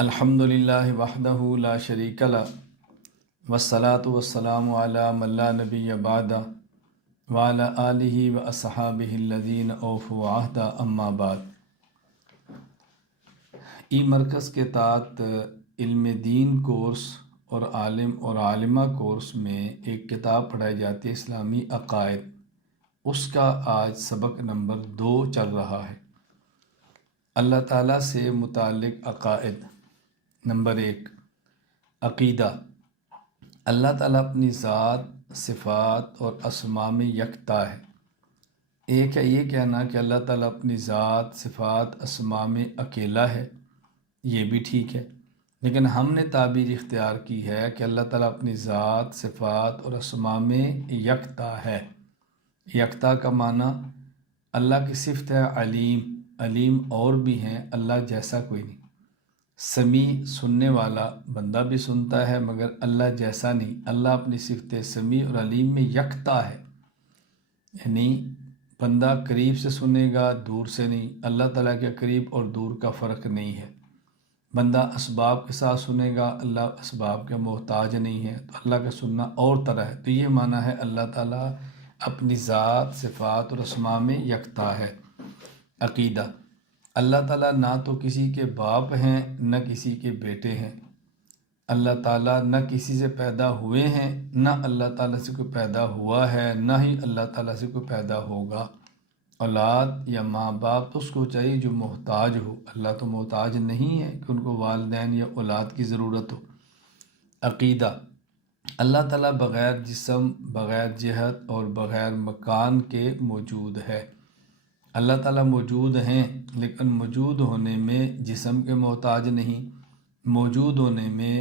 الحمدللہ وحدہ لا شریک لہ والصلاة والسلام علی من لا نبی بعدہ وعلی آلہ واصحابہ الذین اوفوا عہدہ اما بعد۔ ای مرکز کے تحت علم دین کورس اور عالم اور عالمہ کورس میں ایک کتاب پڑھائی جاتی ہے، اسلامی عقائد۔ اس کا آج سبق نمبر 2 چل رہا ہے، اللہ تعالیٰ سے متعلق عقائد۔ نمبر 1، عقیدہ۔ اللہ تعالیٰ اپنی ذات، صفات اور اسماء میں یکتا ہے۔ ایک ہے یہ کہنا کہ اللہ تعالیٰ اپنی ذات، صفات، اسماء میں اکیلا ہے، یہ بھی ٹھیک ہے، لیکن ہم نے تعبیر اختیار کی ہے کہ اللہ تعالیٰ اپنی ذات، صفات اور اسماء میں یکتا ہے۔ یکتا کا معنی اللہ کی صفت ہے علیم، علیم اور بھی ہیں، اللہ جیسا کوئی نہیں۔ سمیع، سننے والا، بندہ بھی سنتا ہے مگر اللہ جیسا نہیں۔ اللہ اپنی صفت سمیع اور علیم میں یکتا ہے، یعنی بندہ قریب سے سنے گا، دور سے نہیں۔ اللہ تعالیٰ کے قریب اور دور کا فرق نہیں ہے۔ بندہ اسباب کے ساتھ سنے گا، اللہ اسباب کے محتاج نہیں ہے، تو اللہ کا سننا اور طرح ہے۔ تو یہ معنی ہے اللہ تعالیٰ اپنی ذات، صفات اور اسماء میں یکتا ہے۔ عقیدہ۔ اللہ تعالیٰ نہ تو کسی کے باپ ہیں نہ کسی کے بیٹے ہیں۔ اللہ تعالیٰ نہ کسی سے پیدا ہوئے ہیں، نہ اللہ تعالیٰ سے کوئی پیدا ہوا ہے، نہ ہی اللہ تعالیٰ سے کوئی پیدا ہوگا۔ اولاد یا ماں باپ تو اس کو چاہیے جو محتاج ہو، اللہ تو محتاج نہیں ہے کہ ان کو والدین یا اولاد کی ضرورت ہو۔ عقیدہ۔ اللہ تعالیٰ بغیر جسم، بغیر جہت اور بغیر مکان کے موجود ہے۔ اللہ تعالیٰ موجود ہیں، لیکن موجود ہونے میں جسم کے محتاج نہیں، موجود ہونے میں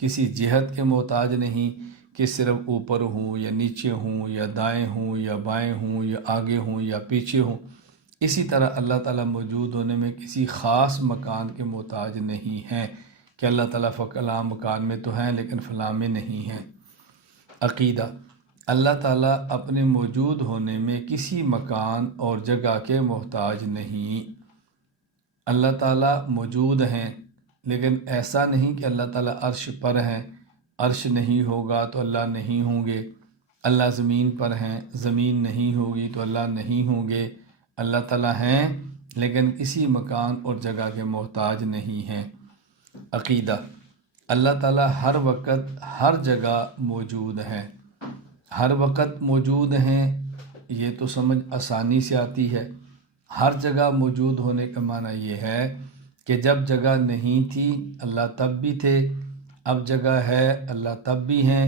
کسی جہت کے محتاج نہیں کہ صرف اوپر ہوں یا نیچے ہوں یا دائیں ہوں یا بائیں ہوں یا آگے ہوں یا پیچھے ہوں۔ اسی طرح اللہ تعالیٰ موجود ہونے میں کسی خاص مکان کے محتاج نہیں ہیں کہ اللہ تعالیٰ فلاں مکان میں تو ہیں لیکن فلاں میں نہیں ہیں۔ عقیدہ۔ اللہ تعالیٰ اپنے موجود ہونے میں کسی مکان اور جگہ کے محتاج نہیں۔ اللہ تعالیٰ موجود ہیں، لیکن ایسا نہیں کہ اللہ تعالیٰ عرش پر ہیں، عرش نہیں ہوگا تو اللہ نہیں ہوں گے۔ اللہ زمین پر ہیں، زمین نہیں ہوگی تو اللہ نہیں ہوں گے۔ اللہ تعالیٰ ہیں لیکن کسی مکان اور جگہ کے محتاج نہیں ہیں۔ عقیدہ۔ اللہ تعالیٰ ہر وقت ہر جگہ موجود ہیں۔ ہر وقت موجود ہیں، یہ تو سمجھ آسانی سے آتی ہے۔ ہر جگہ موجود ہونے کا معنی یہ ہے کہ جب جگہ نہیں تھی اللہ تب بھی تھے، اب جگہ ہے اللہ تب بھی ہیں،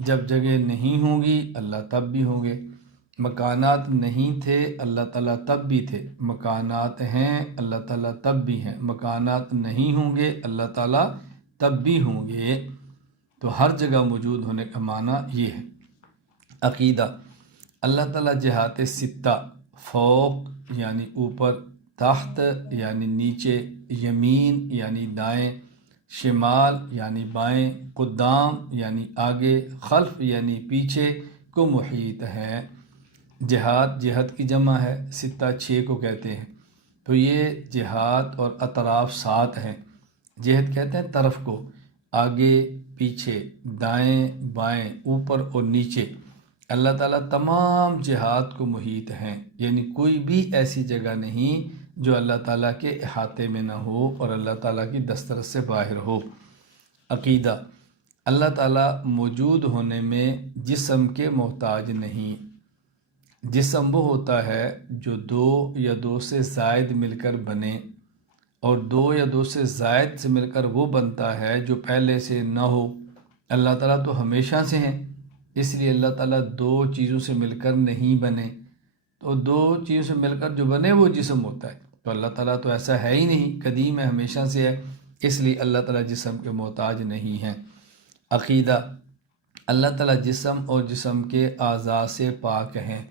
جب جگہ نہیں ہوں گی اللہ تب بھی ہوں گے۔ مکانات نہیں تھے اللہ تعالیٰ تب بھی تھے، مکانات ہیں اللہ تعالیٰ تب بھی ہیں، مکانات نہیں ہوں گے اللہ تعالیٰ تب بھی ہوں گے۔ تو ہر جگہ موجود ہونے کا معنی یہ ہے۔ عقیدہ۔ اللہ تعالیٰ جہات ستہ، فوق یعنی اوپر، تحت یعنی نیچے، یمین یعنی دائیں، شمال یعنی بائیں، قدام یعنی آگے، خلف یعنی پیچھے کو محیط ہے۔ جہات، جہت کی جمع ہے، ستہ 6 کو کہتے ہیں، تو یہ جہات اور اطراف 7 ہیں۔ جہت کہتے ہیں طرف کو، آگے پیچھے، دائیں بائیں، اوپر اور نیچے۔ اللہ تعالیٰ تمام جہات کو محیط ہیں، یعنی کوئی بھی ایسی جگہ نہیں جو اللہ تعالیٰ کے احاطے میں نہ ہو اور اللہ تعالیٰ کی دسترس سے باہر ہو۔ عقیدہ۔ اللہ تعالیٰ موجود ہونے میں جسم کے محتاج نہیں۔ جسم وہ ہوتا ہے جو 2 یا 2 سے زائد مل کر بنے، اور 2 یا 2 سے زائد سے مل کر وہ بنتا ہے جو پہلے سے نہ ہو۔ اللہ تعالیٰ تو ہمیشہ سے ہیں، اس لیے اللہ تعالیٰ 2 چیزوں سے مل کر نہیں بنے، تو 2 چیزوں سے مل کر جو بنے وہ جسم ہوتا ہے۔ تو اللہ تعالیٰ تو ایسا ہے ہی نہیں، قدیم ہے، ہمیشہ سے ہے، اس لیے اللہ تعالیٰ جسم کے محتاج نہیں ہیں۔ عقیدہ۔ اللہ تعالیٰ جسم اور جسم کے اعضاء سے پاک ہیں۔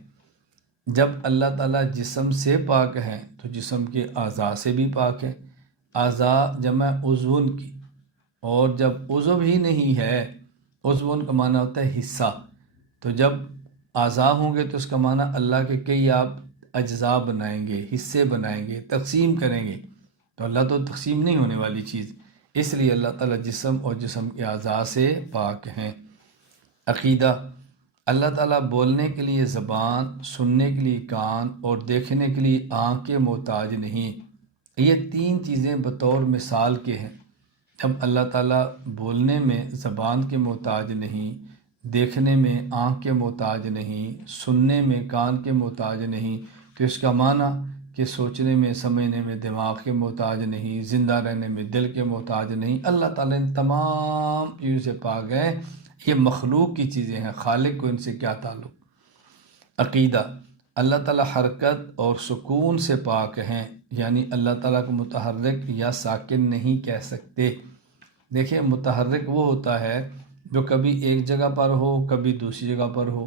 جب اللہ تعالیٰ جسم سے پاک ہیں تو جسم کے اعضاء سے بھی پاک ہیں۔ اعضاء جمع عضون کی، اور جب عضو ہی نہیں ہے، عضون کا معنی ہوتا ہے حصہ، تو جب اعضاء ہوں گے تو اس کا معنی اللہ کے کئی آپ اجزاء بنائیں گے، حصے بنائیں گے، تقسیم کریں گے، تو اللہ تو تقسیم نہیں ہونے والی چیز، اس لیے اللہ تعالیٰ جسم اور جسم کے اعضاء سے پاک ہیں۔ عقیدہ، اللہ تعالیٰ بولنے کے لیے زبان، سننے کے لیے کان اور دیکھنے کے لیے آنکھ کے محتاج نہیں۔ یہ تین چیزیں بطور مثال کے ہیں۔ جب اللہ تعالیٰ بولنے میں زبان کے محتاج نہیں، دیکھنے میں آنکھ کے محتاج نہیں، سننے میں کان کے محتاج نہیں، تو اس کا معنی کہ سوچنے میں سمجھنے میں دماغ کے محتاج نہیں، زندہ رہنے میں دل کے محتاج نہیں۔ اللہ تعالیٰ ان تمام چیزوں سے پاک ہے۔ یہ مخلوق کی چیزیں ہیں، خالق کو ان سے کیا تعلق۔ عقیدہ، اللہ تعالیٰ حرکت اور سکون سے پاک ہیں، یعنی اللہ تعالیٰ کو متحرک یا ساکن نہیں کہہ سکتے۔ دیکھیں، متحرک وہ ہوتا ہے جو کبھی ایک جگہ پر ہو، کبھی دوسری جگہ پر ہو،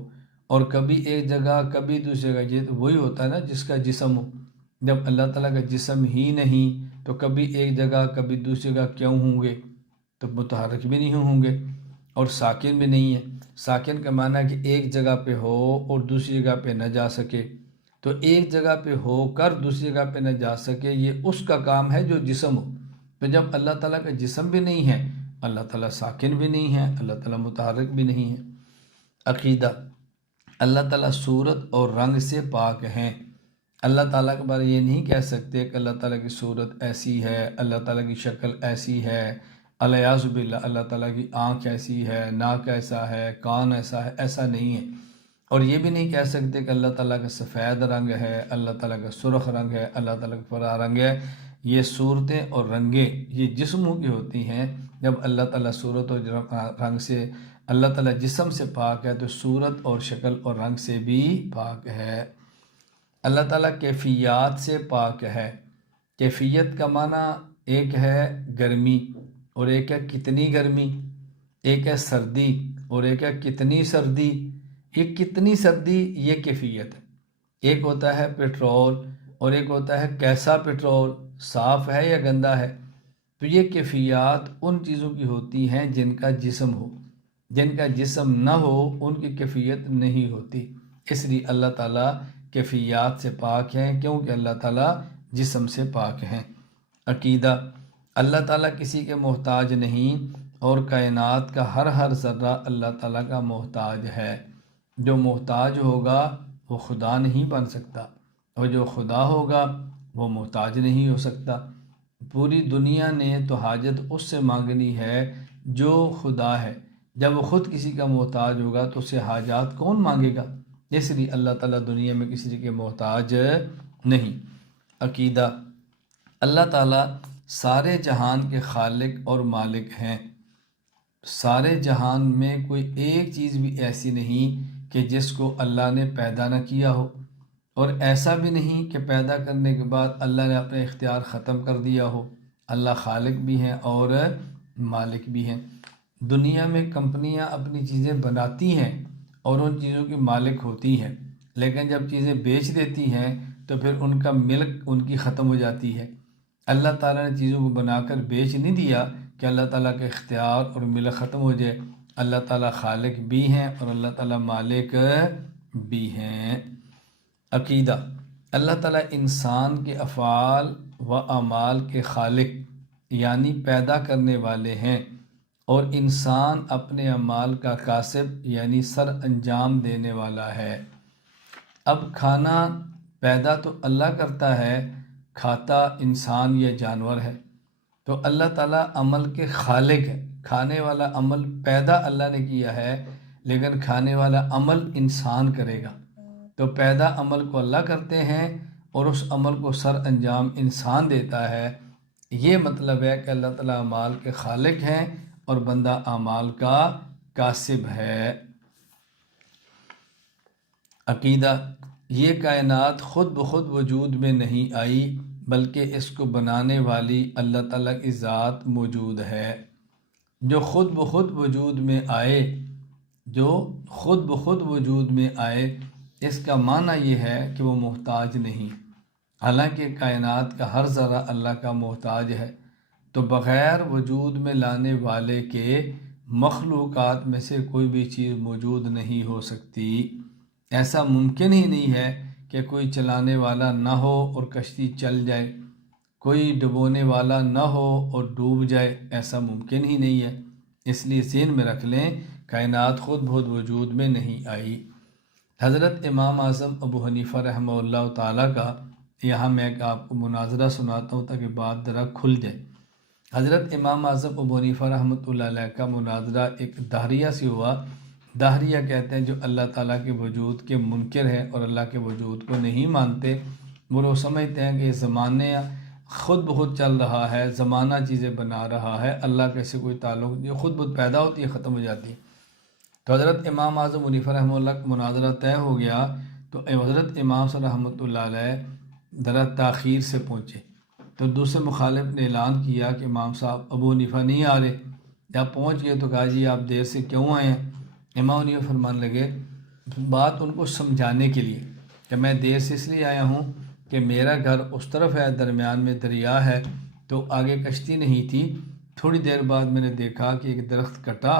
اور کبھی ایک جگہ کبھی دوسری جگہ۔ یہ وہی ہوتا ہے نا جس کا جسم ہو۔ جب اللہ تعالیٰ کا جسم ہی نہیں تو کبھی ایک جگہ کبھی دوسری جگہ کیوں ہوں گے؟ تو متحرک بھی نہیں ہوں گے، اور ساکن بھی نہیں ہے۔ ساکن کا معنی ہے کہ ایک جگہ پہ ہو اور دوسری جگہ پہ نہ جا سکے، تو ایک جگہ پہ ہو کر دوسری جگہ پہ نہ جا سکے، یہ اس کا کام ہے جو جسم ہو۔ تو جب اللہ تعالیٰ کا جسم بھی نہیں ہے، اللہ تعالیٰ ساکن بھی نہیں ہے، اللہ تعالیٰ متحرک بھی نہیں ہے۔ عقیدہ، اللہ تعالیٰ صورت اور رنگ سے پاک ہیں۔ اللہ تعالیٰ کے بارے یہ نہیں کہہ سکتے کہ اللہ تعالیٰ کی صورت ایسی ہے، اللہ تعالیٰ کی شکل ایسی ہے، الیاذ باللہ اللہ تعالیٰ کی آنکھ ایسی ہے، ناک ایسا ہے، کان ایسا ہے، ایسا نہیں ہے۔ اور یہ بھی نہیں کہہ سکتے کہ اللہ تعالیٰ کا سفید رنگ ہے، اللہ تعالیٰ کا سرخ رنگ ہے، اللہ تعالیٰ کا فرا رنگ ہے۔ یہ صورتیں اور رنگیں یہ جسموں کی ہوتی ہیں۔ جب اللہ تعالیٰ صورت اور رنگ سے، اللہ تعالیٰ جسم سے پاک ہے، تو صورت اور شکل اور رنگ سے بھی پاک ہے۔ اللہ تعالیٰ کیفیات سے پاک ہے۔ کیفیت کا معنی ایک ہے گرمی اور ایک ہے کتنی گرمی، ایک ہے سردی اور ایک ہے کتنی سردی۔ یہ کتنی سردی یہ کیفیت ہے۔ ایک ہوتا ہے پیٹرول اور ایک ہوتا ہے کیسا پیٹرول، صاف ہے یا گندا ہے۔ تو یہ کیفیات ان چیزوں کی ہوتی ہیں جن کا جسم ہو، جن کا جسم نہ ہو ان کی کیفیت نہیں ہوتی۔ اس لیے اللہ تعالیٰ کیفیات سے پاک ہیں، کیونکہ اللہ تعالیٰ جسم سے پاک ہیں۔ عقیدہ، اللہ تعالیٰ کسی کے محتاج نہیں، اور کائنات کا ہر ذرہ اللہ تعالیٰ کا محتاج ہے۔ جو محتاج ہوگا وہ خدا نہیں بن سکتا، اور جو خدا ہوگا وہ محتاج نہیں ہو سکتا۔ پوری دنیا نے تو حاجت اس سے مانگنی ہے جو خدا ہے۔ جب وہ خود کسی کا محتاج ہوگا تو اسے حاجات کون مانگے گا؟ اس لیے اللہ تعالیٰ دنیا میں کسی کے محتاج نہیں۔ عقیدہ، اللہ تعالیٰ سارے جہان کے خالق اور مالک ہیں۔ سارے جہان میں کوئی ایک چیز بھی ایسی نہیں کہ جس کو اللہ نے پیدا نہ کیا ہو، اور ایسا بھی نہیں کہ پیدا کرنے کے بعد اللہ نے اپنے اختیار ختم کر دیا ہو۔ اللہ خالق بھی ہیں اور مالک بھی ہیں۔ دنیا میں کمپنیاں اپنی چیزیں بناتی ہیں اور ان چیزوں کی مالک ہوتی ہیں، لیکن جب چیزیں بیچ دیتی ہیں تو پھر ان کا ملک ان کی ختم ہو جاتی ہے۔ اللہ تعالیٰ نے چیزوں کو بنا کر بیچ نہیں دیا کہ اللہ تعالیٰ کا اختیار اور ملک ختم ہو جائے۔ اللہ تعالیٰ خالق بھی ہیں اور اللہ تعالیٰ مالک بھی ہیں۔ عقیدہ، اللہ تعالیٰ انسان کے افعال و اعمال کے خالق یعنی پیدا کرنے والے ہیں، اور انسان اپنے اعمال کا کاسب یعنی سر انجام دینے والا ہے۔ اب کھانا پیدا تو اللہ کرتا ہے، کھاتا انسان یا جانور ہے، تو اللہ تعالیٰ عمل کے خالق ہے۔ کھانے والا عمل پیدا اللہ نے کیا ہے، لیکن کھانے والا عمل انسان کرے گا۔ تو پیدا عمل کو اللہ کرتے ہیں اور اس عمل کو سر انجام انسان دیتا ہے۔ یہ مطلب ہے کہ اللہ تعالیٰ اعمال کے خالق ہیں اور بندہ اعمال کا کاسب ہے۔ عقیدہ، یہ کائنات خود بخود وجود میں نہیں آئی، بلکہ اس کو بنانے والی اللہ تعالیٰ کی ذات موجود ہے۔ جو خود بخود وجود میں آئے، جو خود بخود وجود میں آئے، اس کا معنی یہ ہے کہ وہ محتاج نہیں، حالانکہ کائنات کا ہر ذرہ اللہ کا محتاج ہے۔ تو بغیر وجود میں لانے والے کے مخلوقات میں سے کوئی بھی چیز موجود نہیں ہو سکتی۔ ایسا ممکن ہی نہیں ہے کہ کوئی چلانے والا نہ ہو اور کشتی چل جائے۔ کوئی ڈبونے والا نہ ہو اور ڈوب جائے، ایسا ممکن ہی نہیں ہے۔ اس لیے ذہن میں رکھ لیں کائنات خود بخود وجود میں نہیں آئی۔ حضرت امام اعظم ابو حنیفہ رحمہ اللہ تعالیٰ کا یہاں میں آپ کو مناظرہ سناتا ہوں تاکہ بات ذرا کھل جائے۔ حضرت امام اعظم ابو حنیفہ رحمۃ اللہ علیہ کا مناظرہ ایک داہریہ سے ہوا۔ داہریہ کہتے ہیں جو اللہ تعالیٰ کے وجود کے منکر ہیں اور اللہ کے وجود کو نہیں مانتے، وہ سمجھتے ہیں کہ یہ زمانے خود بخود چل رہا ہے، زمانہ چیزیں بنا رہا ہے، اللہ کے سے کوئی تعلق نہیں، خود بخود پیدا ہوتی ہے ختم ہو جاتی ہے۔ تو حضرت امام اعظم حنیفہ رحمہ اللہ کا مناظرہ طے ہو گیا تو حضرت امام صلی رحمۃ اللہ علیہ ذرا تاخیر سے پہنچے، تو دوسرے مخالف نے اعلان کیا کہ امام صاحب ابو حنیفہ نہیں آ رہے۔ جب پہنچ گئے تو کہا جی آپ دیر سے کیوں آئے ہیں؟ امام حنیفہ فرمانے لگے بات ان کو سمجھانے کے لیے کہ میں دیر سے اس لیے آیا ہوں کہ میرا گھر اس طرف ہے، درمیان میں دریا ہے، تو آگے کشتی نہیں تھی۔ تھوڑی دیر بعد میں نے دیکھا کہ ایک درخت کٹا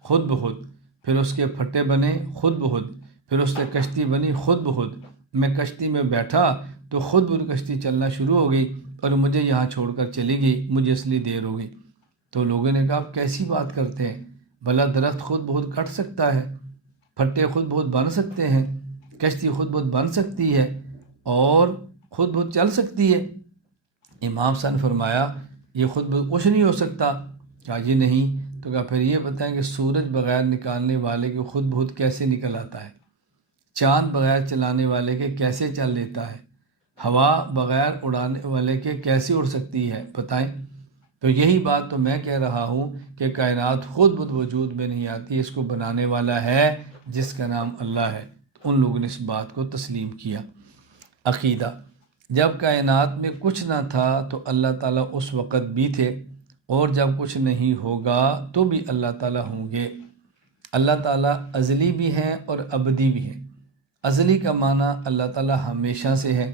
خود بخود، پھر اس کے پھٹے بنے خود بخود، پھر اس سے کشتی بنی خود بخود۔ میں کشتی میں بیٹھا تو خود بخود کشتی چلنا شروع ہو گئی اور مجھے یہاں چھوڑ کر چلی گئی، مجھے اس لیے دیر ہو گئی۔ تو لوگوں نے کہا آپ کیسی بات کرتے ہیں، بھلا درخت خود بخود کٹ سکتا ہے، پھٹے خود بخود بن سکتے ہیں، کشتی خود بخود بن سکتی ہے اور خود بخود چل سکتی ہے؟ امام صاحب نے فرمایا یہ خود بخود کچھ نہیں ہو سکتا۔ کہا جی نہیں، تو کہا پھر یہ بتائیں کہ سورج بغیر نکالنے والے کے خود بخود کیسے نکل آتا ہے؟ چاند بغیر چلانے والے کے کیسے چل لیتا ہے؟ ہوا بغیر اڑانے والے کے کیسے اڑ سکتی ہے؟ بتائیں۔ تو یہی بات تو میں کہہ رہا ہوں کہ کائنات خود بخود وجود میں نہیں آتی، اس کو بنانے والا ہے جس کا نام اللہ ہے۔ تو ان لوگوں نے اس بات کو تسلیم کیا۔ عقیدہ: جب کائنات میں کچھ نہ تھا تو اللہ تعالیٰ اس وقت بھی تھے، اور جب کچھ نہیں ہوگا تو بھی اللہ تعالیٰ ہوں گے۔ اللہ تعالیٰ ازلی بھی ہیں اور ابدی بھی ہیں۔ ازلی کا معنی اللہ تعالیٰ ہمیشہ سے ہے،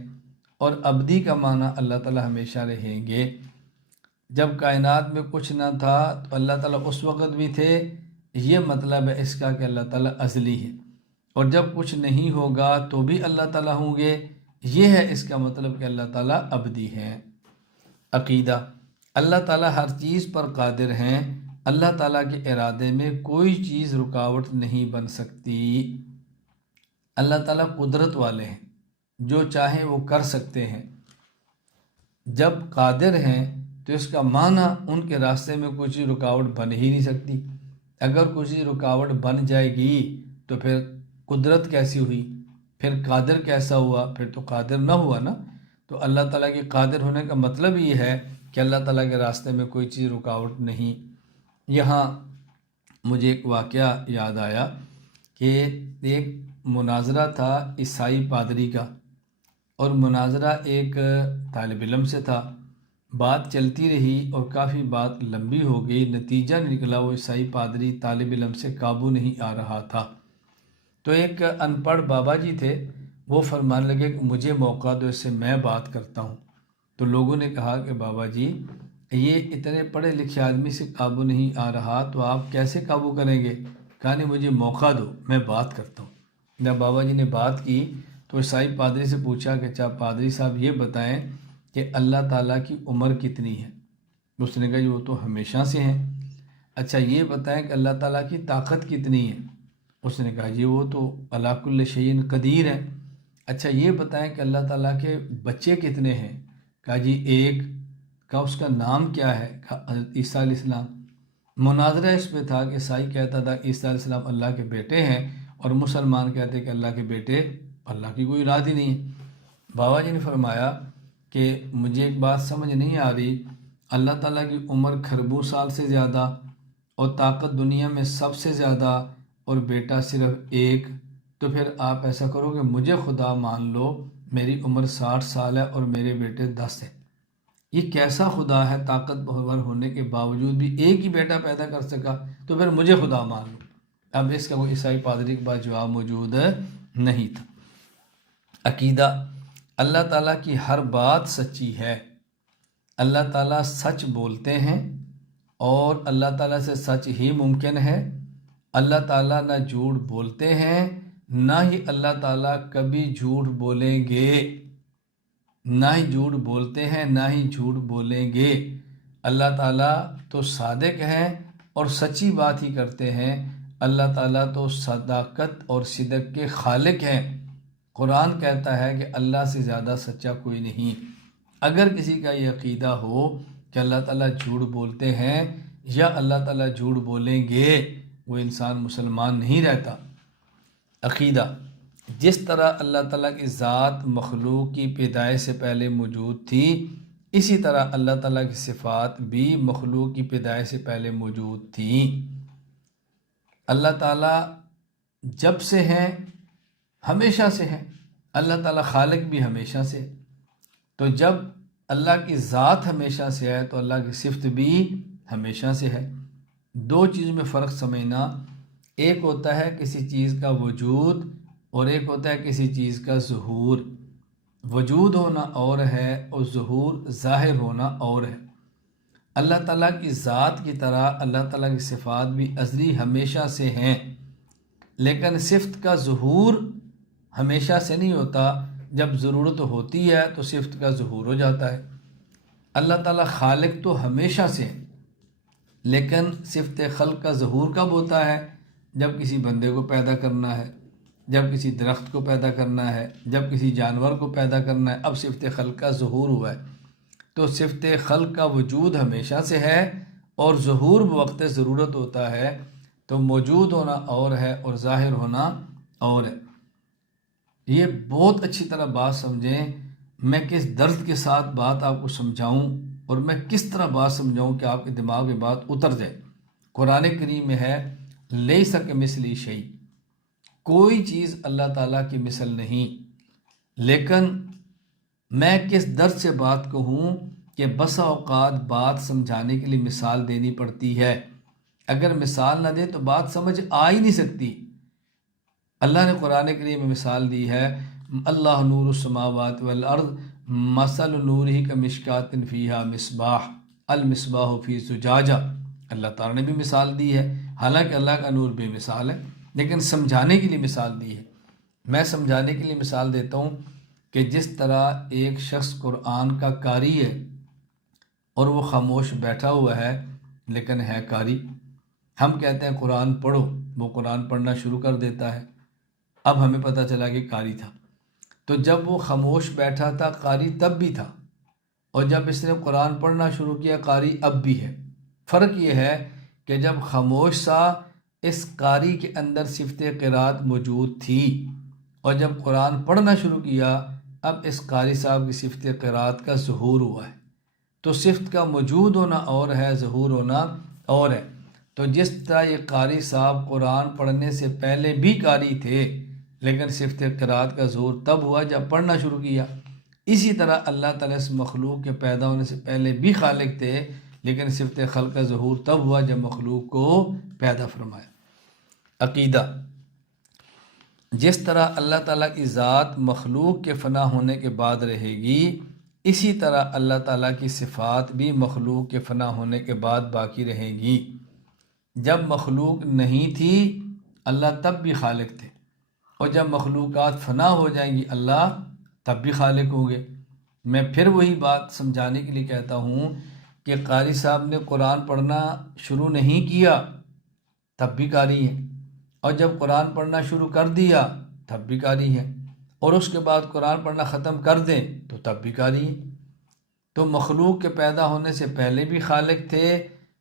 اور ابدی کا معنی اللہ تعالیٰ ہمیشہ رہیں گے۔ جب کائنات میں کچھ نہ تھا تو اللہ تعالیٰ اس وقت بھی تھے، یہ مطلب ہے اس کا کہ اللہ تعالیٰ ازلی ہے، اور جب کچھ نہیں ہوگا تو بھی اللہ تعالیٰ ہوں گے، یہ ہے اس کا مطلب کہ اللہ تعالیٰ ابدی ہیں۔ عقیدہ: اللہ تعالیٰ ہر چیز پر قادر ہیں، اللہ تعالیٰ کے ارادے میں کوئی چیز رکاوٹ نہیں بن سکتی۔ اللہ تعالیٰ قدرت والے ہیں، جو چاہیں وہ کر سکتے ہیں۔ جب قادر ہیں تو اس کا معنی ان کے راستے میں کوئی چیز رکاوٹ بن ہی نہیں سکتی۔ اگر کوئی چیز رکاوٹ بن جائے گی تو پھر قدرت کیسی ہوئی، پھر قادر کیسا ہوا؟ پھر تو قادر نہ ہوا نا۔ تو اللہ تعالیٰ کے قادر ہونے کا مطلب یہ ہے کہ اللہ تعالیٰ کے راستے میں کوئی چیز رکاوٹ نہیں۔ یہاں مجھے ایک واقعہ یاد آیا کہ ایک مناظرہ تھا عیسائی پادری کا، اور مناظرہ ایک طالب علم سے تھا۔ بات چلتی رہی اور کافی بات لمبی ہو گئی، نتیجہ نکلا وہ عیسائی پادری طالب علم سے قابو نہیں آ رہا تھا۔ تو ایک ان پڑھ بابا جی تھے، وہ فرمانے لگے کہ مجھے موقع دو، اس سے میں بات کرتا ہوں۔ تو لوگوں نے کہا کہ بابا جی یہ اتنے پڑھے لکھے آدمی سے قابو نہیں آ رہا تو آپ کیسے قابو کریں گے؟ کہا نہیں مجھے موقع دو، میں بات کرتا ہوں۔ جب بابا جی نے بات کی تو عیسائی پادری سے پوچھا کہ اچھا پادری صاحب یہ بتائیں کہ اللہ تعالیٰ کی عمر کتنی ہے؟ اس نے کہا جی وہ تو ہمیشہ سے ہیں۔ اچھا یہ بتائیں کہ اللہ تعالیٰ کی طاقت کتنی ہے؟ اس نے کہا جی وہ تو علی کل شیء قدیر ہے۔ اچھا یہ بتائیں کہ اللہ تعالیٰ کے بچے کتنے ہیں؟ کہا جی ایک۔ کہا اس کا نام کیا ہے؟ کہا حضرت عیسیٰ علیہ السلام۔ مناظرہ اس پہ تھا کہ عیسائی کہتا تھا عیسیٰ علیہ السلام اللہ کے بیٹے ہیں، اور مسلمان کہتے کہ اللہ کے بیٹے اللہ کی کوئی اولاد ہی نہیں ہے۔ بابا جی نے فرمایا کہ مجھے ایک بات سمجھ نہیں آ رہی، اللہ تعالیٰ کی عمر کھربوں سال سے زیادہ، اور طاقت دنیا میں سب سے زیادہ، اور بیٹا صرف ایک، تو پھر آپ ایسا کرو کہ مجھے خدا مان لو، میری عمر 60 سال ہے اور میرے بیٹے 10 ہیں۔ یہ کیسا خدا ہے طاقتور ہونے کے باوجود بھی ایک ہی بیٹا پیدا کر سکا؟ تو پھر مجھے خدا مان لو۔ اب اس کا کوئی عیسائی پادری کے پاس جواب موجود نہیں تھا۔ عقیدہ: اللہ تعالیٰ کی ہر بات سچی ہے، اللہ تعالیٰ سچ بولتے ہیں، اور اللہ تعالیٰ سے سچ ہی ممکن ہے۔ اللہ تعالیٰ نہ جھوٹ بولتے ہیں، نہ ہی اللہ تعالیٰ کبھی جھوٹ بولیں گے۔ نہ ہی جھوٹ بولتے ہیں نہ ہی جھوٹ بولیں گے۔ اللہ تعالیٰ تو صادق ہیں اور سچی بات ہی کرتے ہیں۔ اللہ تعالیٰ تو صداقت اور صدق کے خالق ہیں۔ قرآن کہتا ہے کہ اللہ سے زیادہ سچا کوئی نہیں۔ اگر کسی کا یہ عقیدہ ہو کہ اللہ تعالیٰ جھوٹ بولتے ہیں یا اللہ تعالیٰ جھوٹ بولیں گے، وہ انسان مسلمان نہیں رہتا۔ عقیدہ: جس طرح اللہ تعالیٰ کی ذات مخلوق کی پیدائش سے پہلے موجود تھی، اسی طرح اللہ تعالیٰ کی صفات بھی مخلوق کی پیدائش سے پہلے موجود تھیں۔ اللہ تعالیٰ جب سے ہیں ہمیشہ سے ہیں۔ اللہ تعالیٰ خالق بھی ہمیشہ سے۔ تو جب اللہ کی ذات ہمیشہ سے ہے تو اللہ کی صفت بھی ہمیشہ سے ہے۔ دو چیزوں میں فرق سمجھنا، ایک ہوتا ہے کسی چیز کا وجود اور ایک ہوتا ہے کسی چیز کا ظہور۔ وجود ہونا اور ہے اور ظہور ظاہر ہونا اور ہے۔ اللہ تعالیٰ کی ذات کی طرح اللہ تعالیٰ کی صفات بھی ازلی ہمیشہ سے ہیں، لیکن صفت کا ظہور ہمیشہ سے نہیں ہوتا۔ جب ضرورت ہوتی ہے تو صفت کا ظہور ہو جاتا ہے۔ اللہ تعالیٰ خالق تو ہمیشہ سے ہے، لیکن صفت خلق کا ظہور کب ہوتا ہے؟ جب کسی بندے کو پیدا کرنا ہے، جب کسی درخت کو پیدا کرنا ہے، جب کسی جانور کو پیدا کرنا ہے، اب صفت خلق کا ظہور ہوا ہے۔ تو صفت خلق کا وجود ہمیشہ سے ہے اور ظہور بوقت ضرورت ہوتا ہے۔ تو موجود ہونا اور ہے اور ظاہر ہونا اور ہے۔ یہ بہت اچھی طرح بات سمجھیں، میں کس درد کے ساتھ بات آپ کو سمجھاؤں اور میں کس طرح بات سمجھاؤں کہ آپ کے دماغ میں بات اتر جائے۔ قرآن کریم میں ہے لیس کمثلہ شیء، کوئی چیز اللہ تعالیٰ کی مثل نہیں۔ لیکن میں کس درد سے بات کہوں کہ بسا اوقات بات سمجھانے کے لیے مثال دینی پڑتی ہے۔ اگر مثال نہ دے تو بات سمجھ آ ہی نہیں سکتی۔ اللہ نے قرآن کریم میں مثال دی ہے، اللہ نور السماوات والارض مثل نورہ کمشکات فیہا مصباح المصباح فی زجاجہ۔ اللہ تعالیٰ نے بھی مثال دی ہے، حالانکہ اللہ کا نور بے مثال ہے، لیکن سمجھانے کے لیے مثال دی ہے۔ میں سمجھانے کے لیے مثال دیتا ہوں کہ جس طرح ایک شخص قرآن کا قاری ہے اور وہ خاموش بیٹھا ہوا ہے لیکن ہے قاری۔ ہم کہتے ہیں قرآن پڑھو، وہ قرآن پڑھنا شروع کر دیتا ہے۔ اب ہمیں پتہ چلا کہ قاری تھا۔ تو جب وہ خاموش بیٹھا تھا قاری تب بھی تھا، اور جب اس نے قرآن پڑھنا شروع کیا قاری اب بھی ہے۔ فرق یہ ہے کہ جب خاموش تھا اس قاری کے اندر صفت قرات موجود تھی، اور جب قرآن پڑھنا شروع کیا اب اس قاری صاحب کی صفت قرات کا ظہور ہوا ہے۔ تو صفت کا موجود ہونا اور ہے، ظہور ہونا اور ہے۔ تو جس طرح یہ قاری صاحب قرآن پڑھنے سے پہلے بھی قاری تھے، لیکن صفت قرات کا ظہور تب ہوا جب پڑھنا شروع کیا، اسی طرح اللہ تعالیٰ اس مخلوق کے پیدا ہونے سے پہلے بھی خالق تھے، لیکن صفت خلق کا ظہور تب ہوا جب مخلوق کو پیدا فرمایا۔ عقیدہ: جس طرح اللہ تعالیٰ کی ذات مخلوق کے فنا ہونے کے بعد رہے گی، اسی طرح اللہ تعالیٰ کی صفات بھی مخلوق کے فنا ہونے کے بعد باقی رہیں گی۔ جب مخلوق نہیں تھی اللہ تب بھی خالق تھے، اور جب مخلوقات فنا ہو جائیں گی اللہ تب بھی خالق ہوں گے۔ میں پھر وہی بات سمجھانے کے لیے کہتا ہوں کہ قاری صاحب نے قرآن پڑھنا شروع نہیں کیا تب بھی قاری ہیں، اور جب قرآن پڑھنا شروع کر دیا تب بھی قاری ہیں، اور اس کے بعد قرآن پڑھنا ختم کر دیں تو تب بھی قاری ہیں۔ تو مخلوق کے پیدا ہونے سے پہلے بھی خالق تھے،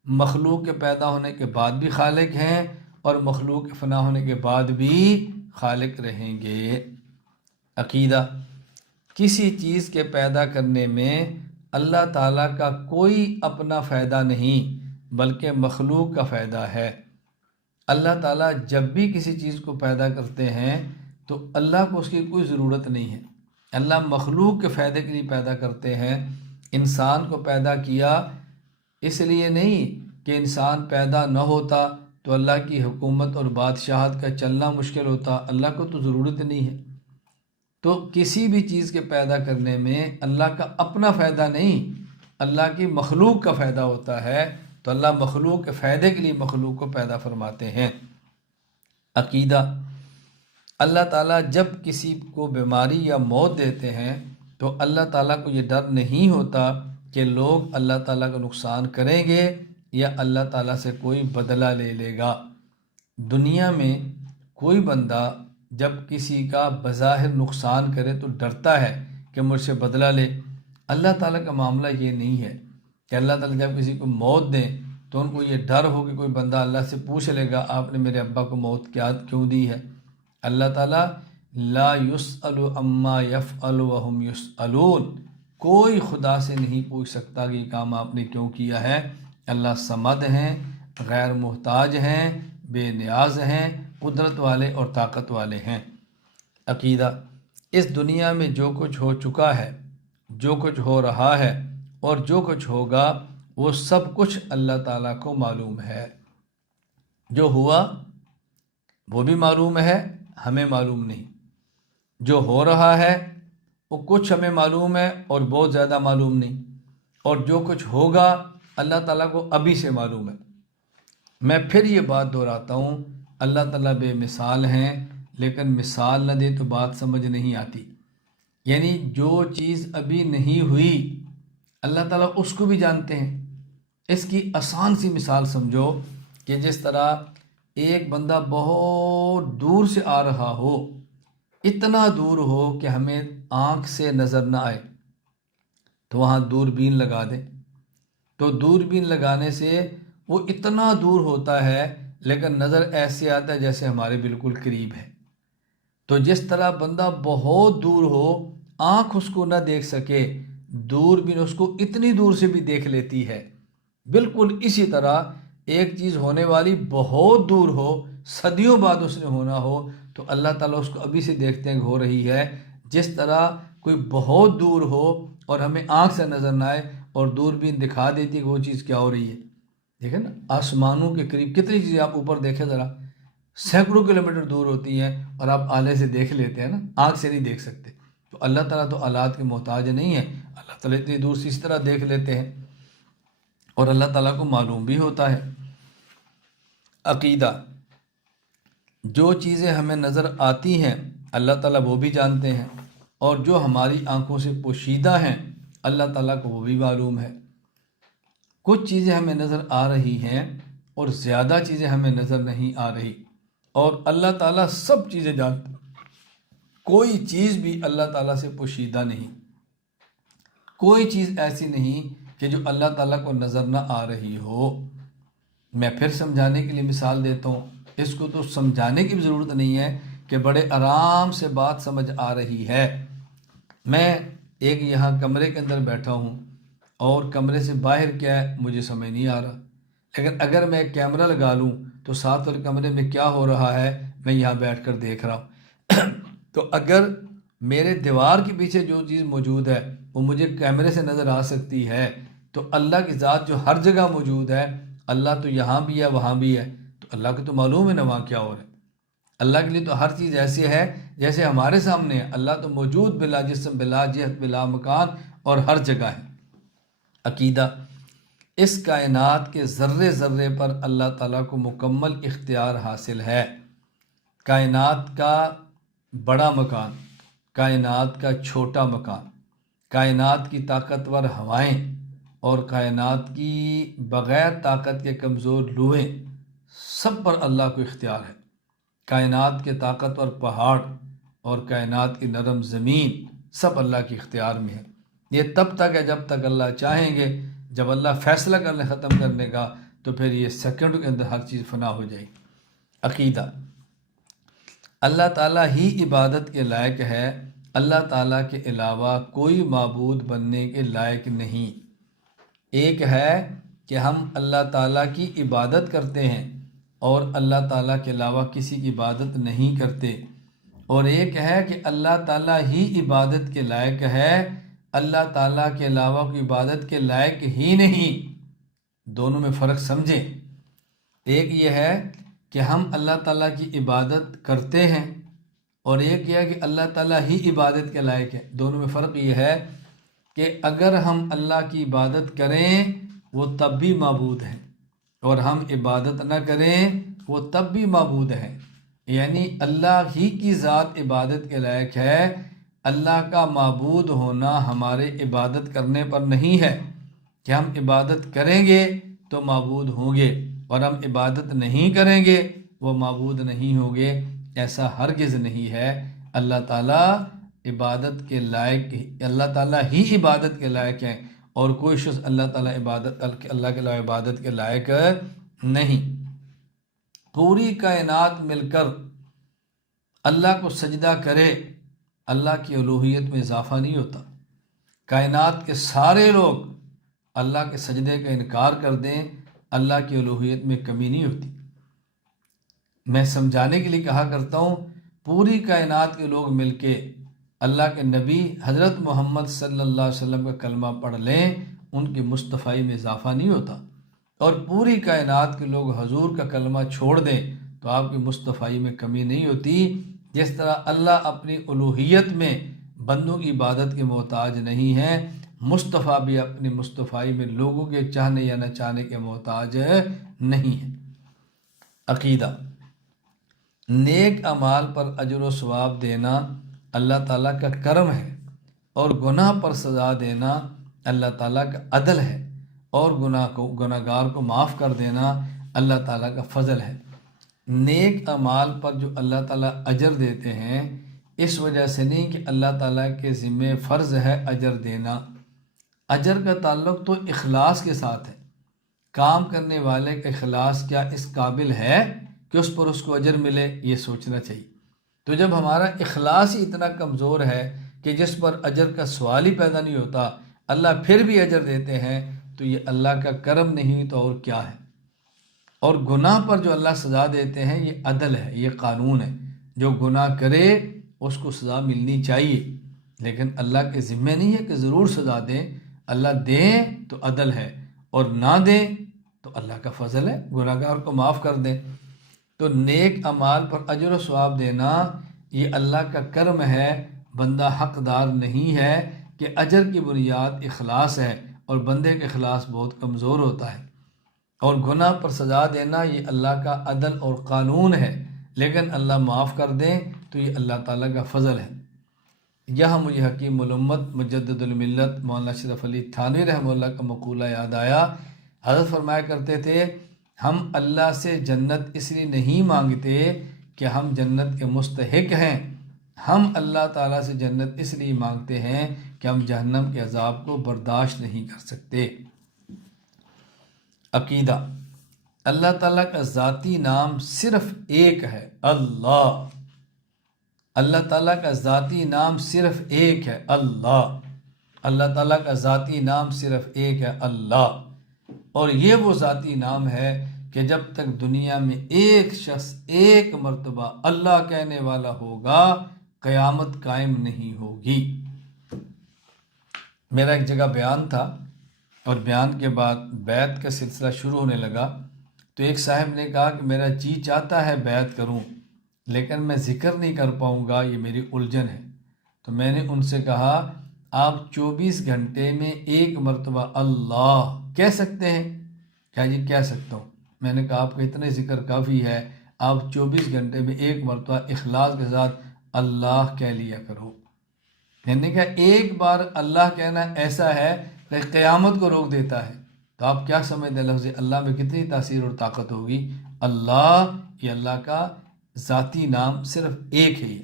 مخلوق کے پیدا ہونے کے بعد بھی خالق ہیں، اور مخلوق کے فنا ہونے کے بعد بھی خالق رہیں گے۔ عقیدہ: کسی چیز کے پیدا کرنے میں اللہ تعالیٰ کا کوئی اپنا فائدہ نہیں بلکہ مخلوق کا فائدہ ہے۔ اللہ تعالیٰ جب بھی کسی چیز کو پیدا کرتے ہیں تو اللہ کو اس کی کوئی ضرورت نہیں ہے۔ اللہ مخلوق کے فائدے کے لیے پیدا کرتے ہیں۔ انسان کو پیدا کیا اس لیے نہیں کہ انسان پیدا نہ ہوتا تو اللہ کی حکومت اور بادشاہت کا چلنا مشکل ہوتا، اللہ کو تو ضرورت نہیں ہے۔ تو کسی بھی چیز کے پیدا کرنے میں اللہ کا اپنا فائدہ نہیں، اللہ کی مخلوق کا فائدہ ہوتا ہے، تو اللہ مخلوق کے فائدے کے لیے مخلوق کو پیدا فرماتے ہیں۔ عقیدہ: اللہ تعالیٰ جب کسی کو بیماری یا موت دیتے ہیں تو اللہ تعالیٰ کو یہ ڈر نہیں ہوتا کہ لوگ اللہ تعالیٰ کا نقصان کریں گے یا اللہ تعالیٰ سے کوئی بدلہ لے لے گا۔ دنیا میں کوئی بندہ جب کسی کا بظاہر نقصان کرے تو ڈرتا ہے کہ مجھ سے بدلہ لے۔ اللہ تعالیٰ کا معاملہ یہ نہیں ہے کہ اللہ تعالیٰ جب کسی کو موت دیں تو ان کو یہ ڈر ہو کہ کوئی بندہ اللہ سے پوچھ لے گا آپ نے میرے ابا کو موت کیوں دی ہے۔ اللہ تعالیٰ لا یسأل عما یفعل وہم یسألون، کوئی خدا سے نہیں پوچھ سکتا کہ یہ کام آپ نے کیوں کیا ہے۔ اللہ صمد ہیں، غیر محتاج ہیں، بے نیاز ہیں، قدرت والے اور طاقت والے ہیں۔ عقیدہ: اس دنیا میں جو کچھ ہو چکا ہے، جو کچھ ہو رہا ہے اور جو کچھ ہوگا وہ سب کچھ اللہ تعالیٰ کو معلوم ہے۔ جو ہوا وہ بھی معلوم ہے، ہمیں معلوم نہیں۔ جو ہو رہا ہے وہ کچھ ہمیں معلوم ہے اور بہت زیادہ معلوم نہیں، اور جو کچھ ہوگا اللہ تعالیٰ کو ابھی سے معلوم ہے۔ میں پھر یہ بات دہراتا ہوں، اللہ تعالیٰ بے مثال ہیں، لیکن مثال نہ دے تو بات سمجھ نہیں آتی۔ یعنی جو چیز ابھی نہیں ہوئی اللہ تعالیٰ اس کو بھی جانتے ہیں۔ اس کی آسان سی مثال سمجھو کہ جس طرح ایک بندہ بہت دور سے آ رہا ہو، اتنا دور ہو کہ ہمیں آنکھ سے نظر نہ آئے، تو وہاں دوربین لگا دیں، تو دوربین لگانے سے وہ اتنا دور ہوتا ہے لیکن نظر ایسے آتا ہے جیسے ہمارے بالکل قریب ہے۔ تو جس طرح بندہ بہت دور ہو، آنکھ اس کو نہ دیکھ سکے، دوربین اس کو اتنی دور سے بھی دیکھ لیتی ہے۔ بالکل اسی طرح ایک چیز ہونے والی بہت دور ہو، صدیوں بعد اس نے ہونا ہو، تو اللہ تعالیٰ اس کو ابھی سے دیکھتے ہیں کہ ہو رہی ہے۔ جس طرح کوئی بہت دور ہو اور ہمیں آنکھ سے نظر نہ آئے اور دوربین دکھا دیتی ہے کہ وہ چیز کیا ہو رہی ہے۔ دیکھیں نا، آسمانوں کے قریب کتنی چیزیں آپ اوپر دیکھیں ذرا، سینکڑوں کلومیٹر دور ہوتی ہیں اور آپ آلے سے دیکھ لیتے ہیں نا، آنکھ سے نہیں دیکھ سکتے۔ تو اللہ تعالیٰ تو آلات کے محتاج نہیں ہے، اللہ تعالیٰ اتنی دور سے اس طرح دیکھ لیتے ہیں اور اللہ تعالیٰ کو معلوم بھی ہوتا ہے۔ عقیدہ: جو چیزیں ہمیں نظر آتی ہیں اللہ تعالیٰ وہ بھی جانتے ہیں، اور جو ہماری آنکھوں سے پوشیدہ ہیں اللہ تعالیٰ کو وہ بھی معلوم ہے۔ کچھ چیزیں ہمیں نظر آ رہی ہیں اور زیادہ چیزیں ہمیں نظر نہیں آ رہی، اور اللہ تعالیٰ سب چیزیں جانتے ہیں۔ کوئی چیز بھی اللہ تعالیٰ سے پوشیدہ نہیں، کوئی چیز ایسی نہیں کہ جو اللہ تعالیٰ کو نظر نہ آ رہی ہو۔ میں پھر سمجھانے کے لیے مثال دیتا ہوں، اس کو تو سمجھانے کی بھی ضرورت نہیں ہے کہ بڑے آرام سے بات سمجھ آ رہی ہے۔ میں ایک یہاں کمرے کے اندر بیٹھا ہوں اور کمرے سے باہر کیا ہے مجھے سمجھ نہیں آ رہا، لیکن اگر میں کیمرہ لگا لوں تو ساتھ والے کمرے میں کیا ہو رہا ہے میں یہاں بیٹھ کر دیکھ رہا ہوں۔ تو اگر میرے دیوار کے پیچھے جو چیز موجود ہے وہ مجھے کیمرے سے نظر آ سکتی ہے، تو اللہ کی ذات جو ہر جگہ موجود ہے، اللہ تو یہاں بھی ہے وہاں بھی ہے، تو اللہ کو تو معلوم ہے نا وہاں کیا ہو رہا ہے۔ اللہ کے لیے تو ہر چیز ایسی ہے جیسے ہمارے سامنے ہے۔ اللہ تو موجود بلا جسم، بلا جہت، بلا مکان اور ہر جگہ ہے۔ عقیدہ: اس کائنات کے ذرے ذرے پر اللہ تعالیٰ کو مکمل اختیار حاصل ہے۔ کائنات کا بڑا مکان، کائنات کا چھوٹا مکان، کائنات کی طاقتور ہوائیں اور کائنات کی بغیر طاقت کے کمزور لوہیں، سب پر اللہ کو اختیار ہے۔ کائنات کے طاقتور پہاڑ اور کائنات کی نرم زمین سب اللہ کے اختیار میں ہے۔ یہ تب تک ہے جب تک اللہ چاہیں گے، جب اللہ فیصلہ کرنے ختم کرنے کا تو پھر یہ سیکنڈ کے اندر ہر چیز فنا ہو جائے گی۔ عقیدہ: اللہ تعالیٰ ہی عبادت کے لائق ہے، اللہ تعالیٰ کے علاوہ کوئی معبود بننے کے لائق نہیں۔ ایک ہے کہ ہم اللہ تعالیٰ کی عبادت کرتے ہیں اور اللہ تعالیٰ کے علاوہ کسی کی عبادت نہیں کرتے، اور ایک ہے کہ اللہ تعالیٰ ہی عبادت کے لائق ہے، اللہ تعالیٰ کے علاوہ کوئی عبادت کے لائق ہی نہیں۔ دونوں میں فرق سمجھیں۔ ایک یہ ہے کہ ہم اللہ تعالیٰ کی عبادت کرتے ہیں، اور ایک یہ ہے کہ اللہ تعالیٰ ہی عبادت کے لائق ہے۔ دونوں میں فرق یہ ہے کہ اگر ہم اللہ کی عبادت کریں وہ تب بھی معبود ہیں، اور ہم عبادت نہ کریں وہ تب بھی معبود ہیں۔ یعنی اللہ ہی کی ذات عبادت کے لائق ہے، اللہ کا معبود ہونا ہمارے عبادت کرنے پر نہیں ہے کہ ہم عبادت کریں گے تو معبود ہوں گے، اور ہم عبادت نہیں کریں گے وہ معبود نہیں ہوں گے۔ ایسا ہرگز نہیں ہے۔ اللہ تعالیٰ عبادت کے لائق، اللہ تعالیٰ ہی عبادت کے لائق ہیں، اور کوئی شخص اللہ تعالیٰ اللہ کے علاوہ عبادت کے لائق نہیں۔ پوری کائنات مل کر اللہ کو سجدہ کرے، اللہ کی الوہیت میں اضافہ نہیں ہوتا۔ کائنات کے سارے لوگ اللہ کے سجدے کا انکار کر دیں، اللہ کی الوہیت میں کمی نہیں ہوتی۔ میں سمجھانے کے لیے کہا کرتا ہوں، پوری کائنات کے لوگ مل کے اللہ کے نبی حضرت محمد صلی اللہ علیہ وسلم کا کلمہ پڑھ لیں، ان کی مصطفی میں اضافہ نہیں ہوتا، اور پوری کائنات کے لوگ حضور کا کلمہ چھوڑ دیں تو آپ کی مصطفی میں کمی نہیں ہوتی۔ جس طرح اللہ اپنی الوہیت میں بندوں کی عبادت کے محتاج نہیں ہے، مصطفیٰ بھی اپنی مصطفی میں لوگوں کے چاہنے یا نہ چاہنے کے محتاج نہیں ہے۔ عقیدہ: نیک اعمال پر اجر و ثواب دینا اللہ تعالیٰ کا کرم ہے، اور گناہ پر سزا دینا اللہ تعالیٰ کا عدل ہے، اور گناہ گار کو معاف کر دینا اللہ تعالیٰ کا فضل ہے۔ نیک اعمال پر جو اللہ تعالیٰ اجر دیتے ہیں، اس وجہ سے نہیں کہ اللہ تعالیٰ کے ذمہ فرض ہے اجر دینا۔ اجر کا تعلق تو اخلاص کے ساتھ ہے۔ کام کرنے والے کا اخلاص کیا اس قابل ہے کہ اس پر اس کو اجر ملے، یہ سوچنا چاہیے۔ تو جب ہمارا اخلاص ہی اتنا کمزور ہے کہ جس پر اجر کا سوال ہی پیدا نہیں ہوتا، اللہ پھر بھی اجر دیتے ہیں، تو یہ اللہ کا کرم نہیں تو اور کیا ہے۔ اور گناہ پر جو اللہ سزا دیتے ہیں، یہ عدل ہے، یہ قانون ہے۔ جو گناہ کرے اس کو سزا ملنی چاہیے، لیکن اللہ کے ذمہ نہیں ہے کہ ضرور سزا دیں۔ اللہ دیں تو عدل ہے، اور نہ دیں تو اللہ کا فضل ہے، گناہ گار کو معاف کر دیں۔ تو نیک اعمال پر اجر و ثواب دینا یہ اللہ کا کرم ہے، بندہ حقدار نہیں ہے کہ اجر کی بنیاد اخلاص ہے، اور بندے کا اخلاص بہت کمزور ہوتا ہے۔ اور گناہ پر سزا دینا یہ اللہ کا عدل اور قانون ہے، لیکن اللہ معاف کر دیں تو یہ اللہ تعالیٰ کا فضل ہے۔ یہاں مجھے حکیم الامت مجدد الملت مولانا اشرف علی تھانوی رحمہ اللہ کا مقولہ یاد آیا۔ حضرت فرمایا کرتے تھے، ہم اللہ سے جنت اس لیے نہیں مانگتے کہ ہم جنت کے مستحق ہیں، ہم اللہ تعالیٰ سے جنت اس لیے مانگتے ہیں کہ ہم جہنم کے عذاب کو برداشت نہیں کر سکتے۔ عقیدہ: اللہ تعالیٰ کا ذاتی نام صرف ایک ہے، اللہ۔ اللہ تعالیٰ کا ذاتی نام صرف ایک ہے، اللہ۔ اللہ تعالیٰ کا ذاتی نام صرف ایک ہے، اللہ۔ اور یہ وہ ذاتی نام ہے کہ جب تک دنیا میں ایک شخص ایک مرتبہ اللہ کہنے والا ہوگا، قیامت قائم نہیں ہوگی۔ میرا ایک جگہ بیان تھا، اور بیان کے بعد بیعت کا سلسلہ شروع ہونے لگا، تو ایک صاحب نے کہا کہ میرا جی چاہتا ہے بیعت کروں، لیکن میں ذکر نہیں کر پاؤں گا، یہ میری الجھن ہے۔ تو میں نے ان سے کہا، آپ 24 گھنٹے میں ایک مرتبہ اللہ کہہ سکتے ہیں؟ کیا جی کہہ سکتا ہوں۔ میں نے کہا آپ کا اتنے ذکر کافی ہے، آپ 24 گھنٹے میں ایک مرتبہ اخلاص کے ساتھ اللہ کہہ لیا کرو۔ میں نے کہا ایک بار اللہ کہنا ایسا ہے کہ قیامت کو روک دیتا ہے، تو آپ کیا سمجھتے ہیں لفظ اللہ میں کتنی تاثیر اور طاقت ہوگی۔ اللہ، یہ اللہ کا ذاتی نام صرف ایک ہے۔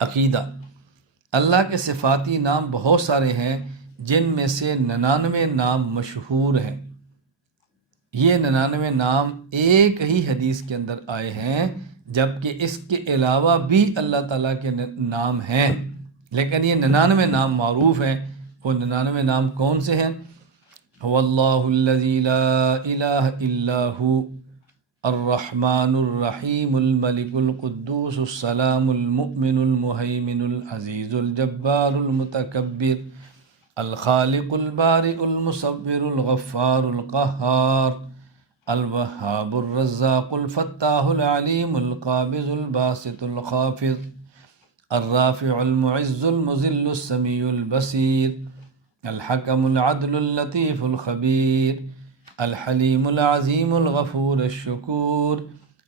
عقیدہ: اللہ کے صفاتی نام بہت سارے ہیں، جن میں سے 99 نام مشہور ہیں۔ یہ 99 نام ایک ہی حدیث کے اندر آئے ہیں، جبکہ اس کے علاوہ بھی اللہ تعالیٰ کے نام ہیں، لیکن یہ 99 نام معروف ہیں۔ وہ 99 نام کون سے ہیں؟ هو اللہ الذی لا الہ الا هو الرحمن الرحیم الملک القدوس السلام المؤمن المہیمن العزیز الجبار المتکبر الخالق البارئ المصور الغفار القہار الوہاب الرزاق الفتاح العلیم القابض الباسط الخافض الرافع المعز المذل السمیع البصیر الحکم العدل اللطیف الخبیر الحلیم العظیم الغفور الشکور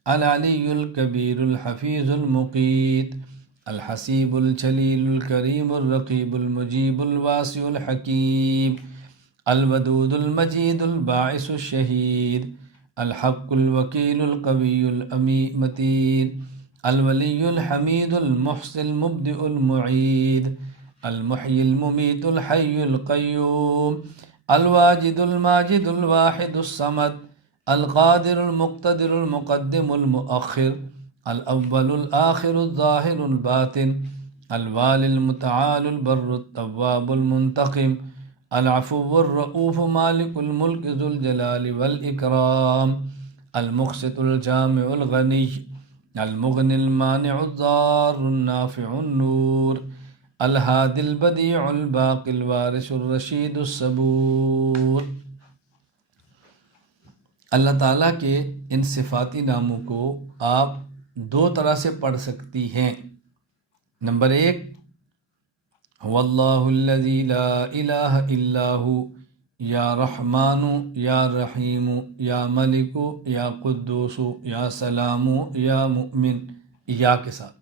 العلی الکبیر الحفیظ المقیت الحسیب الجلیل الکریم الرقیب المجیب الواسع الحکیم الودود المجید الباعث الشہید الحق الوکیل القوی المتین الولی الحمید المحصی المبدئ المعید المحیی الممیت الحی القیوم الواجد الماجد الواحد الصمد القادر المقتدر المقدم المؤخر الاول الآخر الظاہر الباطن الوالي المتعال البر التواب المنتقم العفو الرؤوف مالك الملك ذو الجلال والإكرام المقسط الجامع الغني المغني المانع الضار النافع النور الهادي البديع الباقي الوارث الرشيد الصبور۔ اللہ تعالیٰ کے ان صفاتی ناموں کو آپ دو طرح سے پڑھ سکتی ہیں۔ نمبر 1، هو اللہ الذی لا الہ الا ہو، یا رحمان یا رحیم یا ملک یا قدوس یا سلام یا مؤمن، یا کے ساتھ۔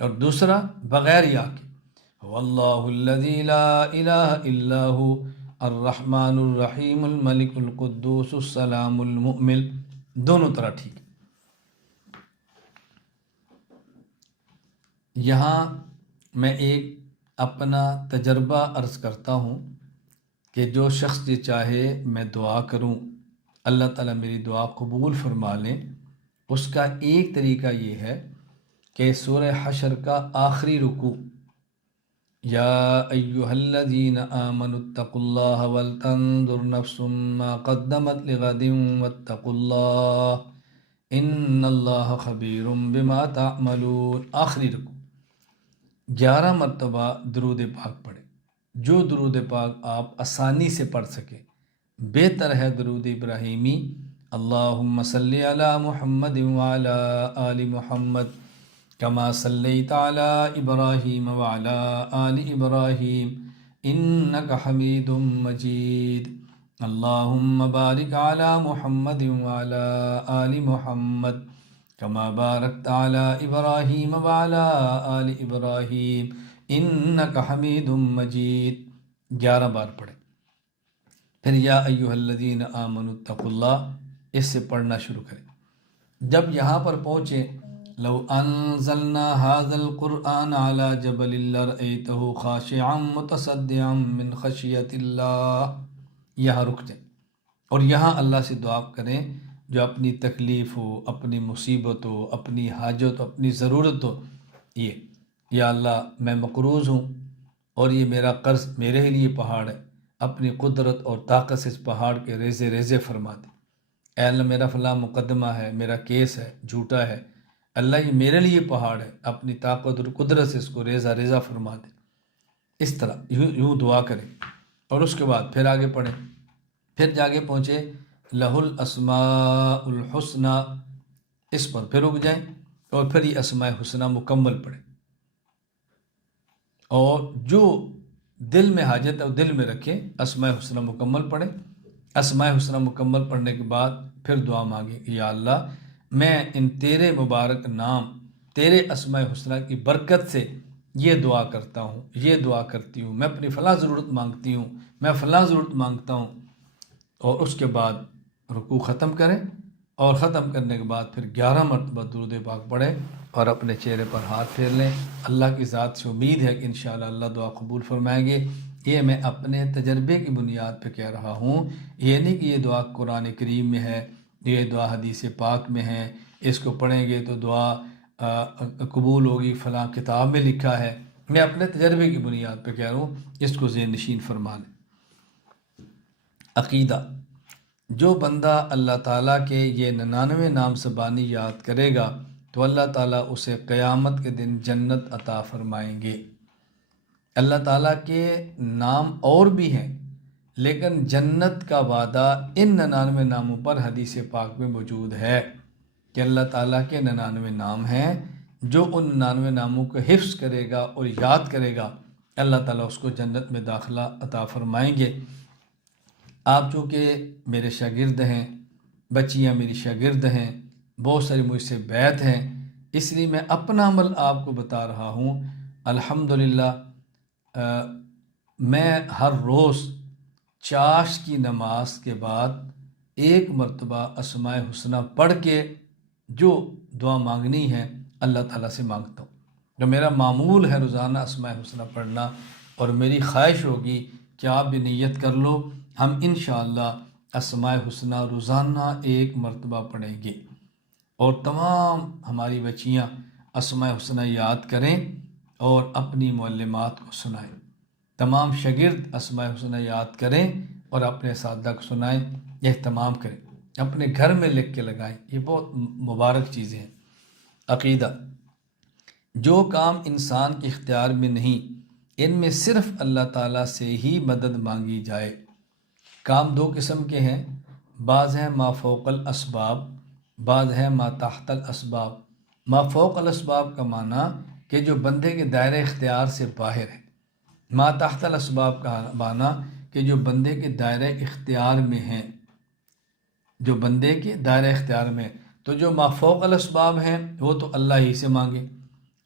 اور دوسرا بغیر یا کے، هو اللہ الذی لا الہ الا ہو الرحمن الرحیم الملک القدوس السلام المؤمن، دونوں طرح ٹھیک ہے۔ یہاں میں ایک اپنا تجربہ عرض کرتا ہوں کہ جو شخص یہ چاہے میں دعا کروں اللہ تعالیٰ میری دعا قبول فرما لیں، اس کا ایک طریقہ یہ ہے کہ سورہ حشر کا آخری رکوع، یا ایہا الذین آمنوا اتقوا اللہ ولتنظر نفس ما قدمت لغد واتقوا اللہ ان اللہ خبیر بما تعملون، آخری رکوع 11 مرتبہ درود پاک پڑھیں۔ جو درود پاک آپ آسانی سے پڑھ سکیں، بہتر ہے درود ابراہیمی، اللہم صلی علی محمد وعلی آل محمد کما صلیت علی ابراہیم وعلی آل ابراہیم انک حمید مجید، اللہم بارک علی محمد وعلی آل محمد کما بارکت علی ابراہیم وعلی آل ابراہیم انک حمید مجید، 11 بار پڑھیں۔ پھر یا ایہا الذین آمنوا اتقوا اللہ، اس سے پڑھنا شروع کریں۔ جب یہاں پر پہنچے لو انزلنا ھذا القرآن علی جبل لرأیتہ خاشعا متصدعا من خشیۃ اللہ، یہاں رک جائیں اور یہاں اللہ سے دعا کریں جو اپنی تکلیف ہو، اپنی مصیبت ہو، اپنی حاجت ہو، اپنی ضرورت ہو، یہ یا اللہ میں مقروض ہوں اور یہ میرا قرض میرے ہی لیے پہاڑ ہے، اپنی قدرت اور طاقت سے اس پہاڑ کے ریزے ریزے فرما دے۔ اے اللہ میرا فلاں مقدمہ ہے، میرا کیس ہے، جھوٹا ہے، اللہ یہ میرے لیے پہاڑ ہے، اپنی طاقت اور قدرت سے اس کو ریزہ ریزہ فرما دے۔ اس طرح یوں دعا کریں اور اس کے بعد پھر آگے پڑھیں۔ پھر جاگے پہنچے لہ الاسماء الحسنی، اس پر پھر رک جائیں اور پھر یہ اسماء حسنہ مکمل پڑھیں، اور جو دل میں حاجت ہے وہ دل میں رکھیں، اسماء حسنہ مکمل پڑھیں۔ اسماء حسنہ مکمل پڑھنے کے بعد پھر دعا مانگیں کہ یا اللہ میں ان تیرے مبارک نام، تیرے اسماء حسنہ کی برکت سے یہ دعا کرتا ہوں، یہ دعا کرتی ہوں، میں اپنی فلاں ضرورت مانگتی ہوں، میں فلاں ضرورت مانگتا ہوں۔ اور اس کے بعد رکوع ختم کریں اور ختم کرنے کے بعد پھر 11 مرتبہ درود پاک پڑھیں اور اپنے چہرے پر ہاتھ پھیر لیں۔ اللہ کی ذات سے امید ہے کہ انشاءاللہ اللہ دعا قبول فرمائیں گے۔ یہ میں اپنے تجربے کی بنیاد پہ کہہ رہا ہوں، یہ نہیں کہ یہ دعا قرآن کریم میں ہے، یہ دعا حدیث پاک میں ہے، اس کو پڑھیں گے تو دعا قبول ہوگی، فلاں کتاب میں لکھا ہے۔ میں اپنے تجربے کی بنیاد پہ کہہ رہا ہوں، اس کو ذہن نشین فرما لیں۔ عقیدہ، جو بندہ اللہ تعالیٰ کے یہ 99 نام زبانی یاد کرے گا تو اللہ تعالیٰ اسے قیامت کے دن جنت عطا فرمائیں گے۔ اللہ تعالیٰ کے نام اور بھی ہیں، لیکن جنت کا وعدہ ان 99 ناموں پر حدیث پاک میں موجود ہے کہ اللہ تعالیٰ کے 99 نام ہیں، جو ان 99 ناموں کو حفظ کرے گا اور یاد کرے گا اللہ تعالیٰ اس کو جنت میں داخلہ عطا فرمائیں گے۔ آپ چونکہ میرے شاگرد ہیں، بچیاں میری شاگرد ہیں، بہت ساری مجھ سے بیعت ہیں، اس لیے میں اپنا عمل آپ کو بتا رہا ہوں۔ الحمدللہ میں ہر روز چاش کی نماز کے بعد ایک مرتبہ اسماء حسنہ پڑھ کے جو دعا مانگنی ہے اللہ تعالیٰ سے مانگتا ہوں۔ جو میرا معمول ہے روزانہ اسماء حسنہ پڑھنا، اور میری خواہش ہوگی کہ آپ بھی نیت کر لو، ہم انشاءاللہ اسماء حسنہ روزانہ ایک مرتبہ پڑھیں گے، اور تمام ہماری بچیاں اسماء حسنہ یاد کریں اور اپنی معلمات کو سنائیں۔ تمام شاگرد اسماء حسنہ یاد کریں اور اپنے اساتذہ کو سنائیں، اہتمام کریں، اپنے گھر میں لکھ کے لگائیں۔ یہ بہت مبارک چیزیں ہیں۔ عقیدہ: جو کام انسان کے اختیار میں نہیں، ان میں صرف اللہ تعالیٰ سے ہی مدد مانگی جائے۔ کام دو قسم کے ہیں، بعض ہیں ما فوق الاسباب، بعض ہے ما تحت الاسباب۔ ما فوق الاسباب کا معنی کہ جو بندے کے دائرہ اختیار سے باہر ہے، ما تحت الاسباب کا معنی کہ جو بندے کے دائرہ اختیار میں ہیں، جو بندے کے دائرہ اختیار میں۔ تو جو ما فوق الاسباب ہیں وہ تو اللہ ہی سے مانگے،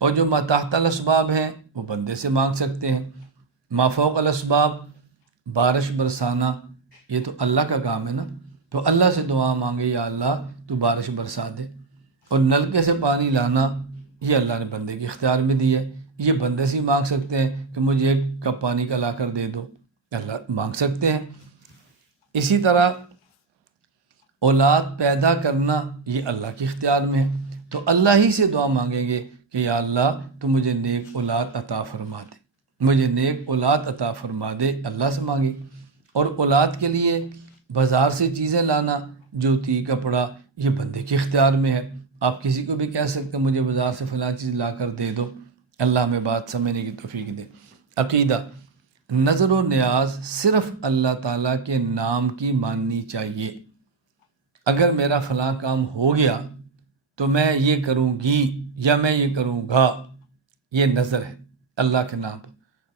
اور جو ما تحت الاسباب ہیں وہ بندے سے مانگ سکتے ہیں۔ ما فوق الاسباب، بارش برسانا، یہ تو اللہ کا کام ہے نا، تو اللہ سے دعا مانگے یا اللہ تو بارش برسا دے۔ اور نلکے سے پانی لانا یہ اللہ نے بندے کے اختیار میں دیا ہے، یہ بندے سے ہی مانگ سکتے ہیں کہ مجھے ایک کپ پانی کا لا کر دے دو، اللہ مانگ سکتے ہیں۔ اسی طرح اولاد پیدا کرنا یہ اللہ کے اختیار میں ہے، تو اللہ ہی سے دعا مانگیں گے کہ یا اللہ تو مجھے نیک اولاد عطا فرما دے، مجھے نیک اولاد عطا فرما دے، اللہ سے مانگے۔ اور اولاد کے لیے بازار سے چیزیں لانا، جوتی کپڑا، یہ بندے کے اختیار میں ہے۔ آپ کسی کو بھی کہہ سکتے ہیں مجھے بازار سے فلاں چیز لا کر دے دو، اللہ ہمیں بات سمجھنے کی توفیق دے۔ عقیدہ: نظر و نیاز صرف اللہ تعالیٰ کے نام کی ماننی چاہیے۔ اگر میرا فلاں کام ہو گیا تو میں یہ کروں گی یا میں یہ کروں گا، یہ نظر ہے اللہ کے نام پر۔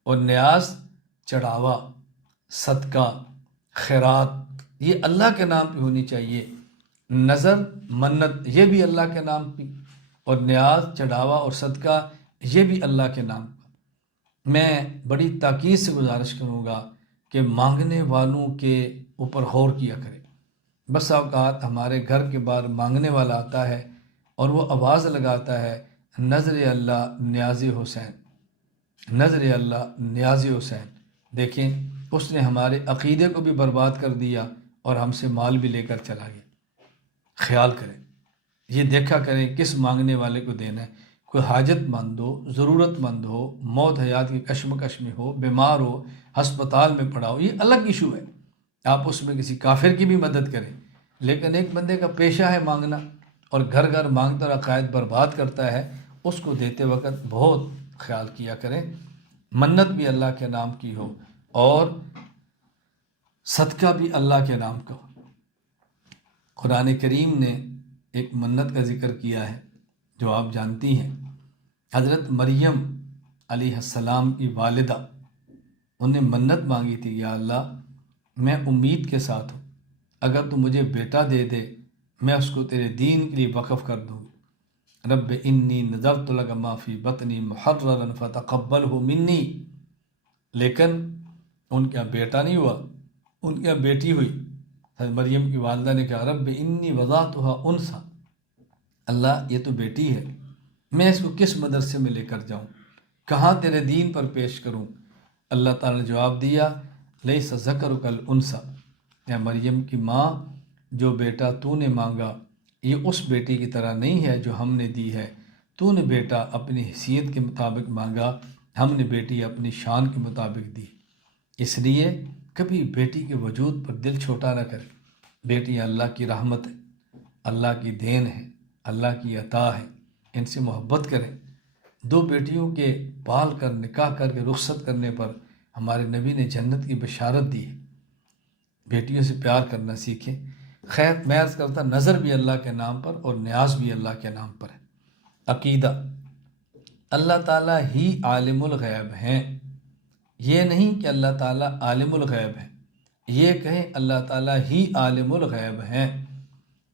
اور نیاز چڑھاوا، صدقہ، خیرات، یہ اللہ کے نام پہ ہونی چاہیے۔ نظر، منت، یہ بھی اللہ کے نام پہ، اور نیاز، چڑھاوا اور صدقہ یہ بھی اللہ کے نام پر۔ میں بڑی تاکید سے گزارش کروں گا کہ مانگنے والوں کے اوپر غور کیا کرے۔ بس اوقات ہمارے گھر کے باہر مانگنے والا آتا ہے اور وہ آواز لگاتا ہے نظر اللہ نیاز حسین، نظر اللہ نیاز حسین۔ دیکھیں اس نے ہمارے عقیدے کو بھی برباد کر دیا اور ہم سے مال بھی لے کر چلا گیا۔ خیال کریں، یہ دیکھا کریں کس مانگنے والے کو دینا ہے۔ کوئی حاجت مند ہو، ضرورت مند ہو، موت حیات کی کشمکش میں ہو، بیمار ہو، ہسپتال میں پڑا ہو، یہ الگ ایشو ہے، آپ اس میں کسی کافر کی بھی مدد کریں۔ لیکن ایک بندے کا پیشہ ہے مانگنا، اور گھر گھر مانگتا اور عقائد برباد کرتا ہے، اس کو دیتے وقت بہت خیال کیا کریں۔ منت بھی اللہ کے نام کی ہو اور صدقہ بھی اللہ کے نام کا ہو۔ قرآن کریم نے ایک منت کا ذکر کیا ہے جو آپ جانتی ہیں۔ حضرت مریم علیہ السلام کی والدہ، انہیں منت مانگی تھی یا اللہ میں امید کے ساتھ ہوں، اگر تو مجھے بیٹا دے دے میں اس کو تیرے دین کے لیے وقف کر دوں گی۔ رب انی نذرت لک ما فی بطنی محررا فتقبلہ منی۔ لیکن ان کا بیٹا نہیں ہوا، ان کی بیٹی ہوئی۔ حضرت مریم کی والدہ نے کہا رب انی وضعتها انثی، اللہ یہ تو بیٹی ہے، میں اس کو کس مدرسے میں لے کر جاؤں، کہاں تیرے دین پر پیش کروں؟ اللہ تعالیٰ نے جواب دیا لیس ذکر کالانثی، یا مریم کی ماں جو بیٹا تو نے مانگا یہ اس بیٹی کی طرح نہیں ہے جو ہم نے دی ہے، تو نے بیٹا اپنی حیثیت کے مطابق مانگا، ہم نے بیٹی اپنی شان کے مطابق دی۔ اس لیے کبھی بیٹی کے وجود پر دل چھوٹا نہ کرے۔ بیٹی اللہ کی رحمت ہے، اللہ کی دین ہے، اللہ کی عطا ہے، ان سے محبت کریں۔ دو بیٹیوں کے پال کر نکاح کر کے رخصت کرنے پر ہمارے نبی نے جنت کی بشارت دی ہے۔ بیٹیوں سے پیار کرنا سیکھیں۔ خیر میں عرض کرتا نظر بھی اللہ کے نام پر اور نیاز بھی اللہ کے نام پر ہے۔ عقیدہ: اللہ تعالیٰ ہی عالم الغیب ہیں، یہ نہیں کہ اللہ تعالیٰ عالم الغیب ہے، یہ کہیں اللہ تعالیٰ ہی عالم الغیب ہیں،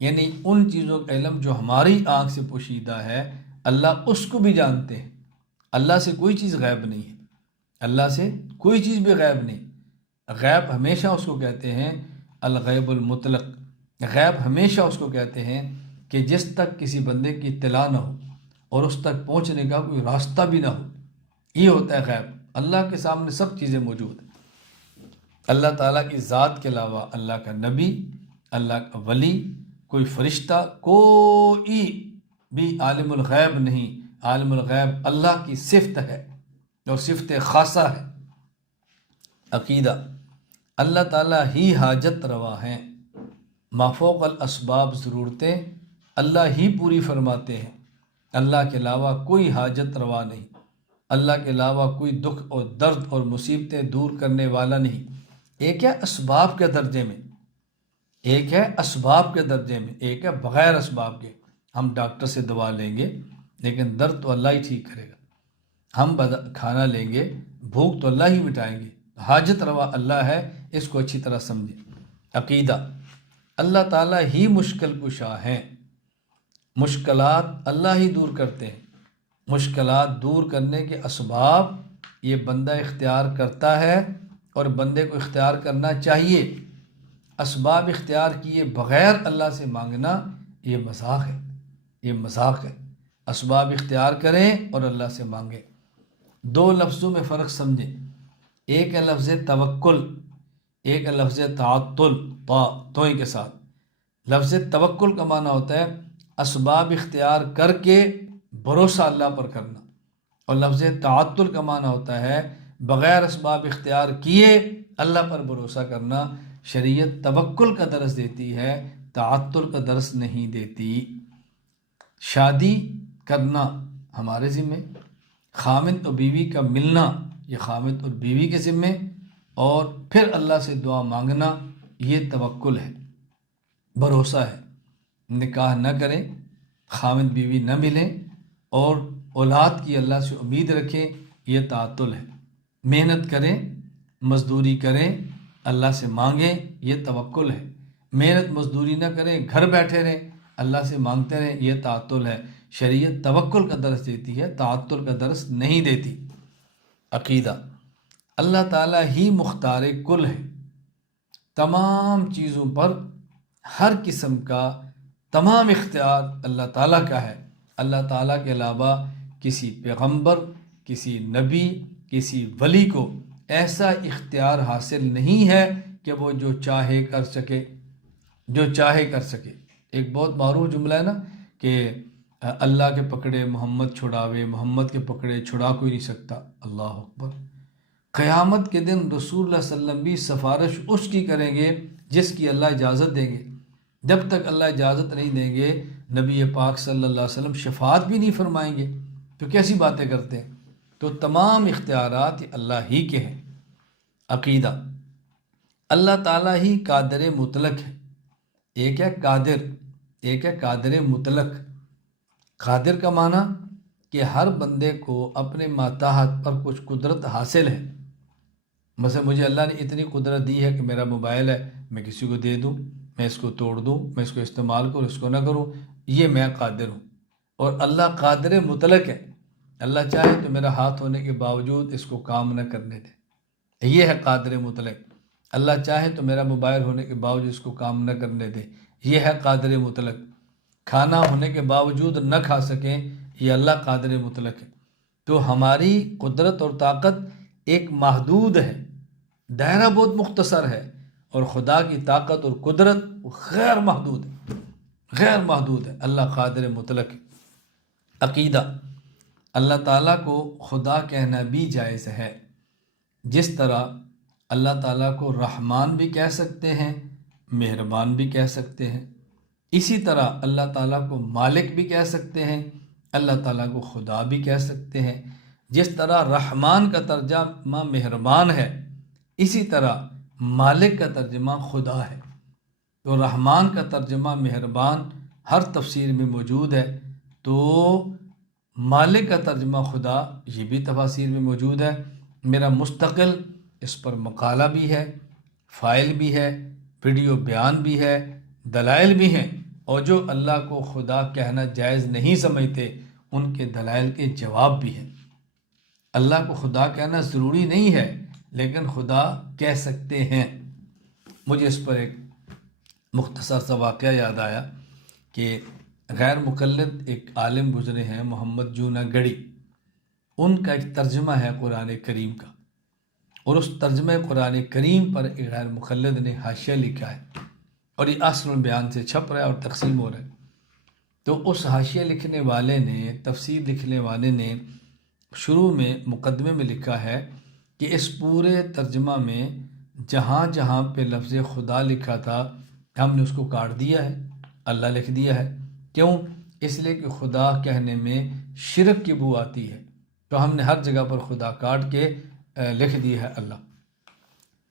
یعنی ان چیزوں کا علم جو ہماری آنکھ سے پوشیدہ ہے اللہ اس کو بھی جانتے ہیں۔ اللہ سے کوئی چیز غائب نہیں ہے، اللہ سے کوئی چیز بھی غائب نہیں۔ غیب ہمیشہ اس کو کہتے ہیں الغیب المطلق، غیب ہمیشہ اس کو کہتے ہیں کہ جس تک کسی بندے کی اطلاع نہ ہو اور اس تک پہنچنے کا کوئی راستہ بھی نہ ہو، یہ ہوتا ہے غیب۔ اللہ کے سامنے سب چیزیں موجود ہیں۔ اللہ تعالیٰ کی ذات کے علاوہ اللہ کا نبی، اللہ کا ولی، کوئی فرشتہ، کوئی بھی عالم الغیب نہیں۔ عالم الغیب اللہ کی صفت ہے اور صفت خاصہ ہے۔ عقیدہ، اللہ تعالیٰ ہی حاجت روا ہیں، مافوق الاسباب ضرورتیں اللہ ہی پوری فرماتے ہیں۔ اللہ کے علاوہ کوئی حاجت روا نہیں، اللہ کے علاوہ کوئی دکھ اور درد اور مصیبتیں دور کرنے والا نہیں۔ ایک ہے اسباب کے درجے میں، ایک ہے اسباب کے درجے میں، ایک ہے بغیر اسباب کے۔ ہم ڈاکٹر سے دوا لیں گے لیکن درد تو اللہ ہی ٹھیک کرے گا، ہم کھانا لیں گے، بھوک تو اللہ ہی مٹائیں گے۔ حاجت روا اللہ ہے، اس کو اچھی طرح سمجھیں۔ عقیدہ، اللہ تعالیٰ ہی مشکل کشا ہیں، مشکلات اللہ ہی دور کرتے ہیں۔ مشکلات دور کرنے کے اسباب یہ بندہ اختیار کرتا ہے اور بندے کو اختیار کرنا چاہیے۔ اسباب اختیار کیے بغیر اللہ سے مانگنا یہ مذاق ہے، یہ مذاق ہے۔ اسباب اختیار کریں اور اللہ سے مانگیں۔ دو لفظوں میں فرق سمجھیں، ایک ہے لفظ توکل، ایک ہے لفظ تعطل، توئیں کے ساتھ۔ لفظ توکل کا معنی ہوتا ہے اسباب اختیار کر کے بھروسہ اللہ پر کرنا، اور لفظ تعطل کا معنی ہوتا ہے بغیر اسباب اختیار کیے اللہ پر بھروسہ کرنا۔ شریعت توکل کا درس دیتی ہے، تعطل کا درس نہیں دیتی۔ شادی کرنا ہمارے ذمے، خامد اور بیوی کا ملنا یہ خامد اور بیوی کے ذمے، اور پھر اللہ سے دعا مانگنا یہ توکل ہے، بھروسہ ہے۔ نکاح نہ کریں، خامد بیوی نہ ملیں اور اولاد کی اللہ سے امید رکھیں، یہ تعطل ہے۔ محنت کریں، مزدوری کریں، اللہ سے مانگیں، یہ توکل ہے۔ محنت مزدوری نہ کریں، گھر بیٹھے رہیں، اللہ سے مانگتے رہیں، یہ تعطل ہے۔ شریعت توکل کا درس دیتی ہے، تعطل کا درس نہیں دیتی۔ عقیدہ، اللہ تعالیٰ ہی مختار کل ہے، تمام چیزوں پر ہر قسم کا تمام اختیار اللہ تعالیٰ کا ہے۔ اللہ تعالیٰ کے علاوہ کسی پیغمبر، کسی نبی، کسی ولی کو ایسا اختیار حاصل نہیں ہے کہ وہ جو چاہے کر سکے، جو چاہے کر سکے۔ ایک بہت معروف جملہ ہے نا کہ اللہ کے پکڑے محمد چھڑاوے، محمد کے پکڑے چھڑا کوئی نہیں سکتا۔ اللہ اکبر۔ قیامت کے دن رسول اللہ صلی اللہ علیہ وسلم بھی سفارش اس کی کریں گے جس کی اللہ اجازت دیں گے۔ جب تک اللہ اجازت نہیں دیں گے نبی پاک صلی اللہ علیہ وسلم شفاعت بھی نہیں فرمائیں گے، تو کیسی باتیں کرتے ہیں؟ تو تمام اختیارات یہ اللہ ہی کے ہیں۔ عقیدہ، اللہ تعالیٰ ہی قادر مطلق ہے۔ ایک ہے قادر، ایک ہے قادر مطلق۔ قادر کا معنی کہ ہر بندے کو اپنے ماتحت پر کچھ قدرت حاصل ہے۔ مثلا مجھے اللہ نے اتنی قدرت دی ہے کہ میرا موبائل ہے، میں کسی کو دے دوں، میں اس کو توڑ دوں، میں اس کو استعمال کروں، اس کو نہ کروں، یہ میں قادر ہوں۔ اور اللہ قادر مطلق ہے، اللہ چاہے تو میرا ہاتھ ہونے کے باوجود اس کو کام نہ کرنے دے، یہ ہے قادر مطلق۔ اللہ چاہے تو میرا موبائل ہونے کے باوجود اس کو کام نہ کرنے دے، یہ ہے قادر مطلق۔ کھانا ہونے کے باوجود نہ کھا سکیں، یہ اللہ قادر مطلق ہے۔ تو ہماری قدرت اور طاقت ایک محدود ہے، دائرہ بہت مختصر ہے، اور خدا کی طاقت اور قدرت غیر محدود ہے، غیر محدود ہے۔ اللہ قادر مطلق ہے۔ عقیدہ، اللہ تعالیٰ کو خدا کہنا بھی جائز ہے، جس طرح اللہ تعالیٰ کو رحمان بھی کہہ سکتے ہیں، مہربان بھی کہہ سکتے ہیں، اسی طرح اللہ تعالیٰ کو مالک بھی کہہ سکتے ہیں، اللہ تعالیٰ کو خدا بھی کہہ سکتے ہیں۔ جس طرح رحمان کا ترجمہ مہربان ہے، اسی طرح مالک کا ترجمہ خدا ہے۔ تو رحمان کا ترجمہ مہربان ہر تفسیر میں موجود ہے، تو مالک کا ترجمہ خدا یہ بھی تفاسیر میں موجود ہے۔ میرا مستقل اس پر مقالہ بھی ہے، فائل بھی ہے، ویڈیو بیان بھی ہے، دلائل بھی ہیں، اور جو اللہ کو خدا کہنا جائز نہیں سمجھتے ان کے دلائل کے جواب بھی ہیں۔ اللہ کو خدا کہنا ضروری نہیں ہے، لیکن خدا کہہ سکتے ہیں۔ مجھے اس پر ایک مختصر سا واقعہ یاد آیا کہ غیر مقلد ایک عالم گزرے ہیں، محمد جونا گڑی۔ ان کا ایک ترجمہ ہے قرآن کریم کا، اور اس ترجمہ قرآن کریم پر ایک غیر مقلد نے حاشیہ لکھا ہے، اور یہ اصل البیان سے چھپ رہا ہے اور تقسیم ہو رہا ہے۔ تو اس حاشیہ لکھنے والے نے، تفسیر لکھنے والے نے شروع میں مقدمے میں لکھا ہے کہ اس پورے ترجمہ میں جہاں جہاں پہ لفظ خدا لکھا تھا ہم نے اس کو کاٹ دیا ہے، اللہ لکھ دیا ہے۔ کیوں؟ اس لیے کہ خدا کہنے میں شرک کی بو آتی ہے، تو ہم نے ہر جگہ پر خدا کاٹ کے لکھ دی ہے اللہ۔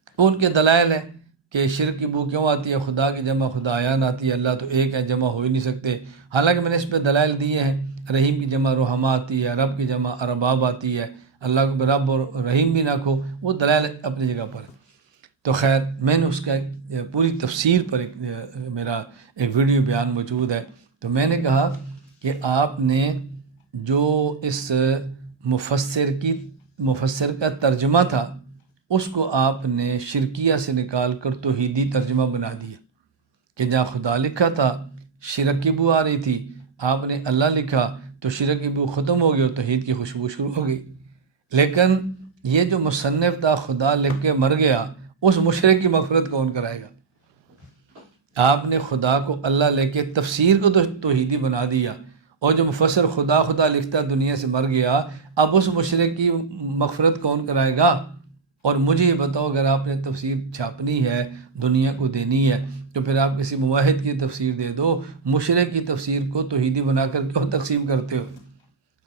تو ان کے دلائل ہیں کہ شرک کی بو کیوں آتی ہے، خدا کی جمع خدایان آتی ہے، اللہ تو ایک ہے، جمع ہو ہی نہیں سکتے۔ حالانکہ میں نے اس پہ دلائل دیے ہیں، رحیم کی جمع رحمہ آتی ہے، رب کی جمع ارباب آتی ہے، اللہ کو رب اور رحیم بھی نہ کھو، وہ دلائل اپنی جگہ پر۔ تو خیر، میں نے اس کا پوری تفسیر پر میرا ایک ویڈیو بیان موجود ہے۔ تو میں نے کہا کہ آپ نے جو اس مفسر کا ترجمہ تھا اس کو آپ نے شرکیہ سے نکال کر توحیدی ترجمہ بنا دیا، کہ جہاں خدا لکھا تھا شرک کی بو آ رہی تھی، آپ نے اللہ لکھا تو شرک کی بو ختم ہو گئی اور توحید کی خوشبو شروع ہو گئی۔ لیکن یہ جو مصنف تھا خدا لکھ کے مر گیا، اس مشرک کی مغفرت کون کرائے گا؟ آپ نے خدا کو اللہ لے کے تفسیر کو تو توحیدی بنا دیا، اور جو مفسر خدا خدا لکھتا دنیا سے مر گیا، اب اس مشرک کی مغفرت کون کرائے گا؟ اور مجھے یہ بتاؤ، اگر آپ نے تفسیر چھاپنی ہے، دنیا کو دینی ہے، تو پھر آپ کسی موحد کی تفسیر دے دو، مشرک کی تفسیر کو توحیدی بنا کر کیوں تقسیم کرتے ہو؟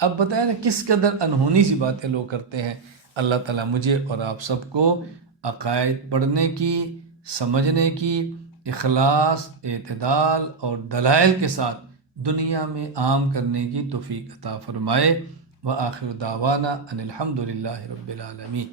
اب بتائیں نا کس قدر انہونی سی باتیں لوگ کرتے ہیں۔ اللہ تعالیٰ مجھے اور آپ سب کو عقائد پڑھنے کی، سمجھنے کی، اخلاص، اعتدال اور دلائل کے ساتھ دنیا میں عام کرنے کی توفیق عطا فرمائے۔ وآخر دعوانا ان الحمد للہ رب العالمین۔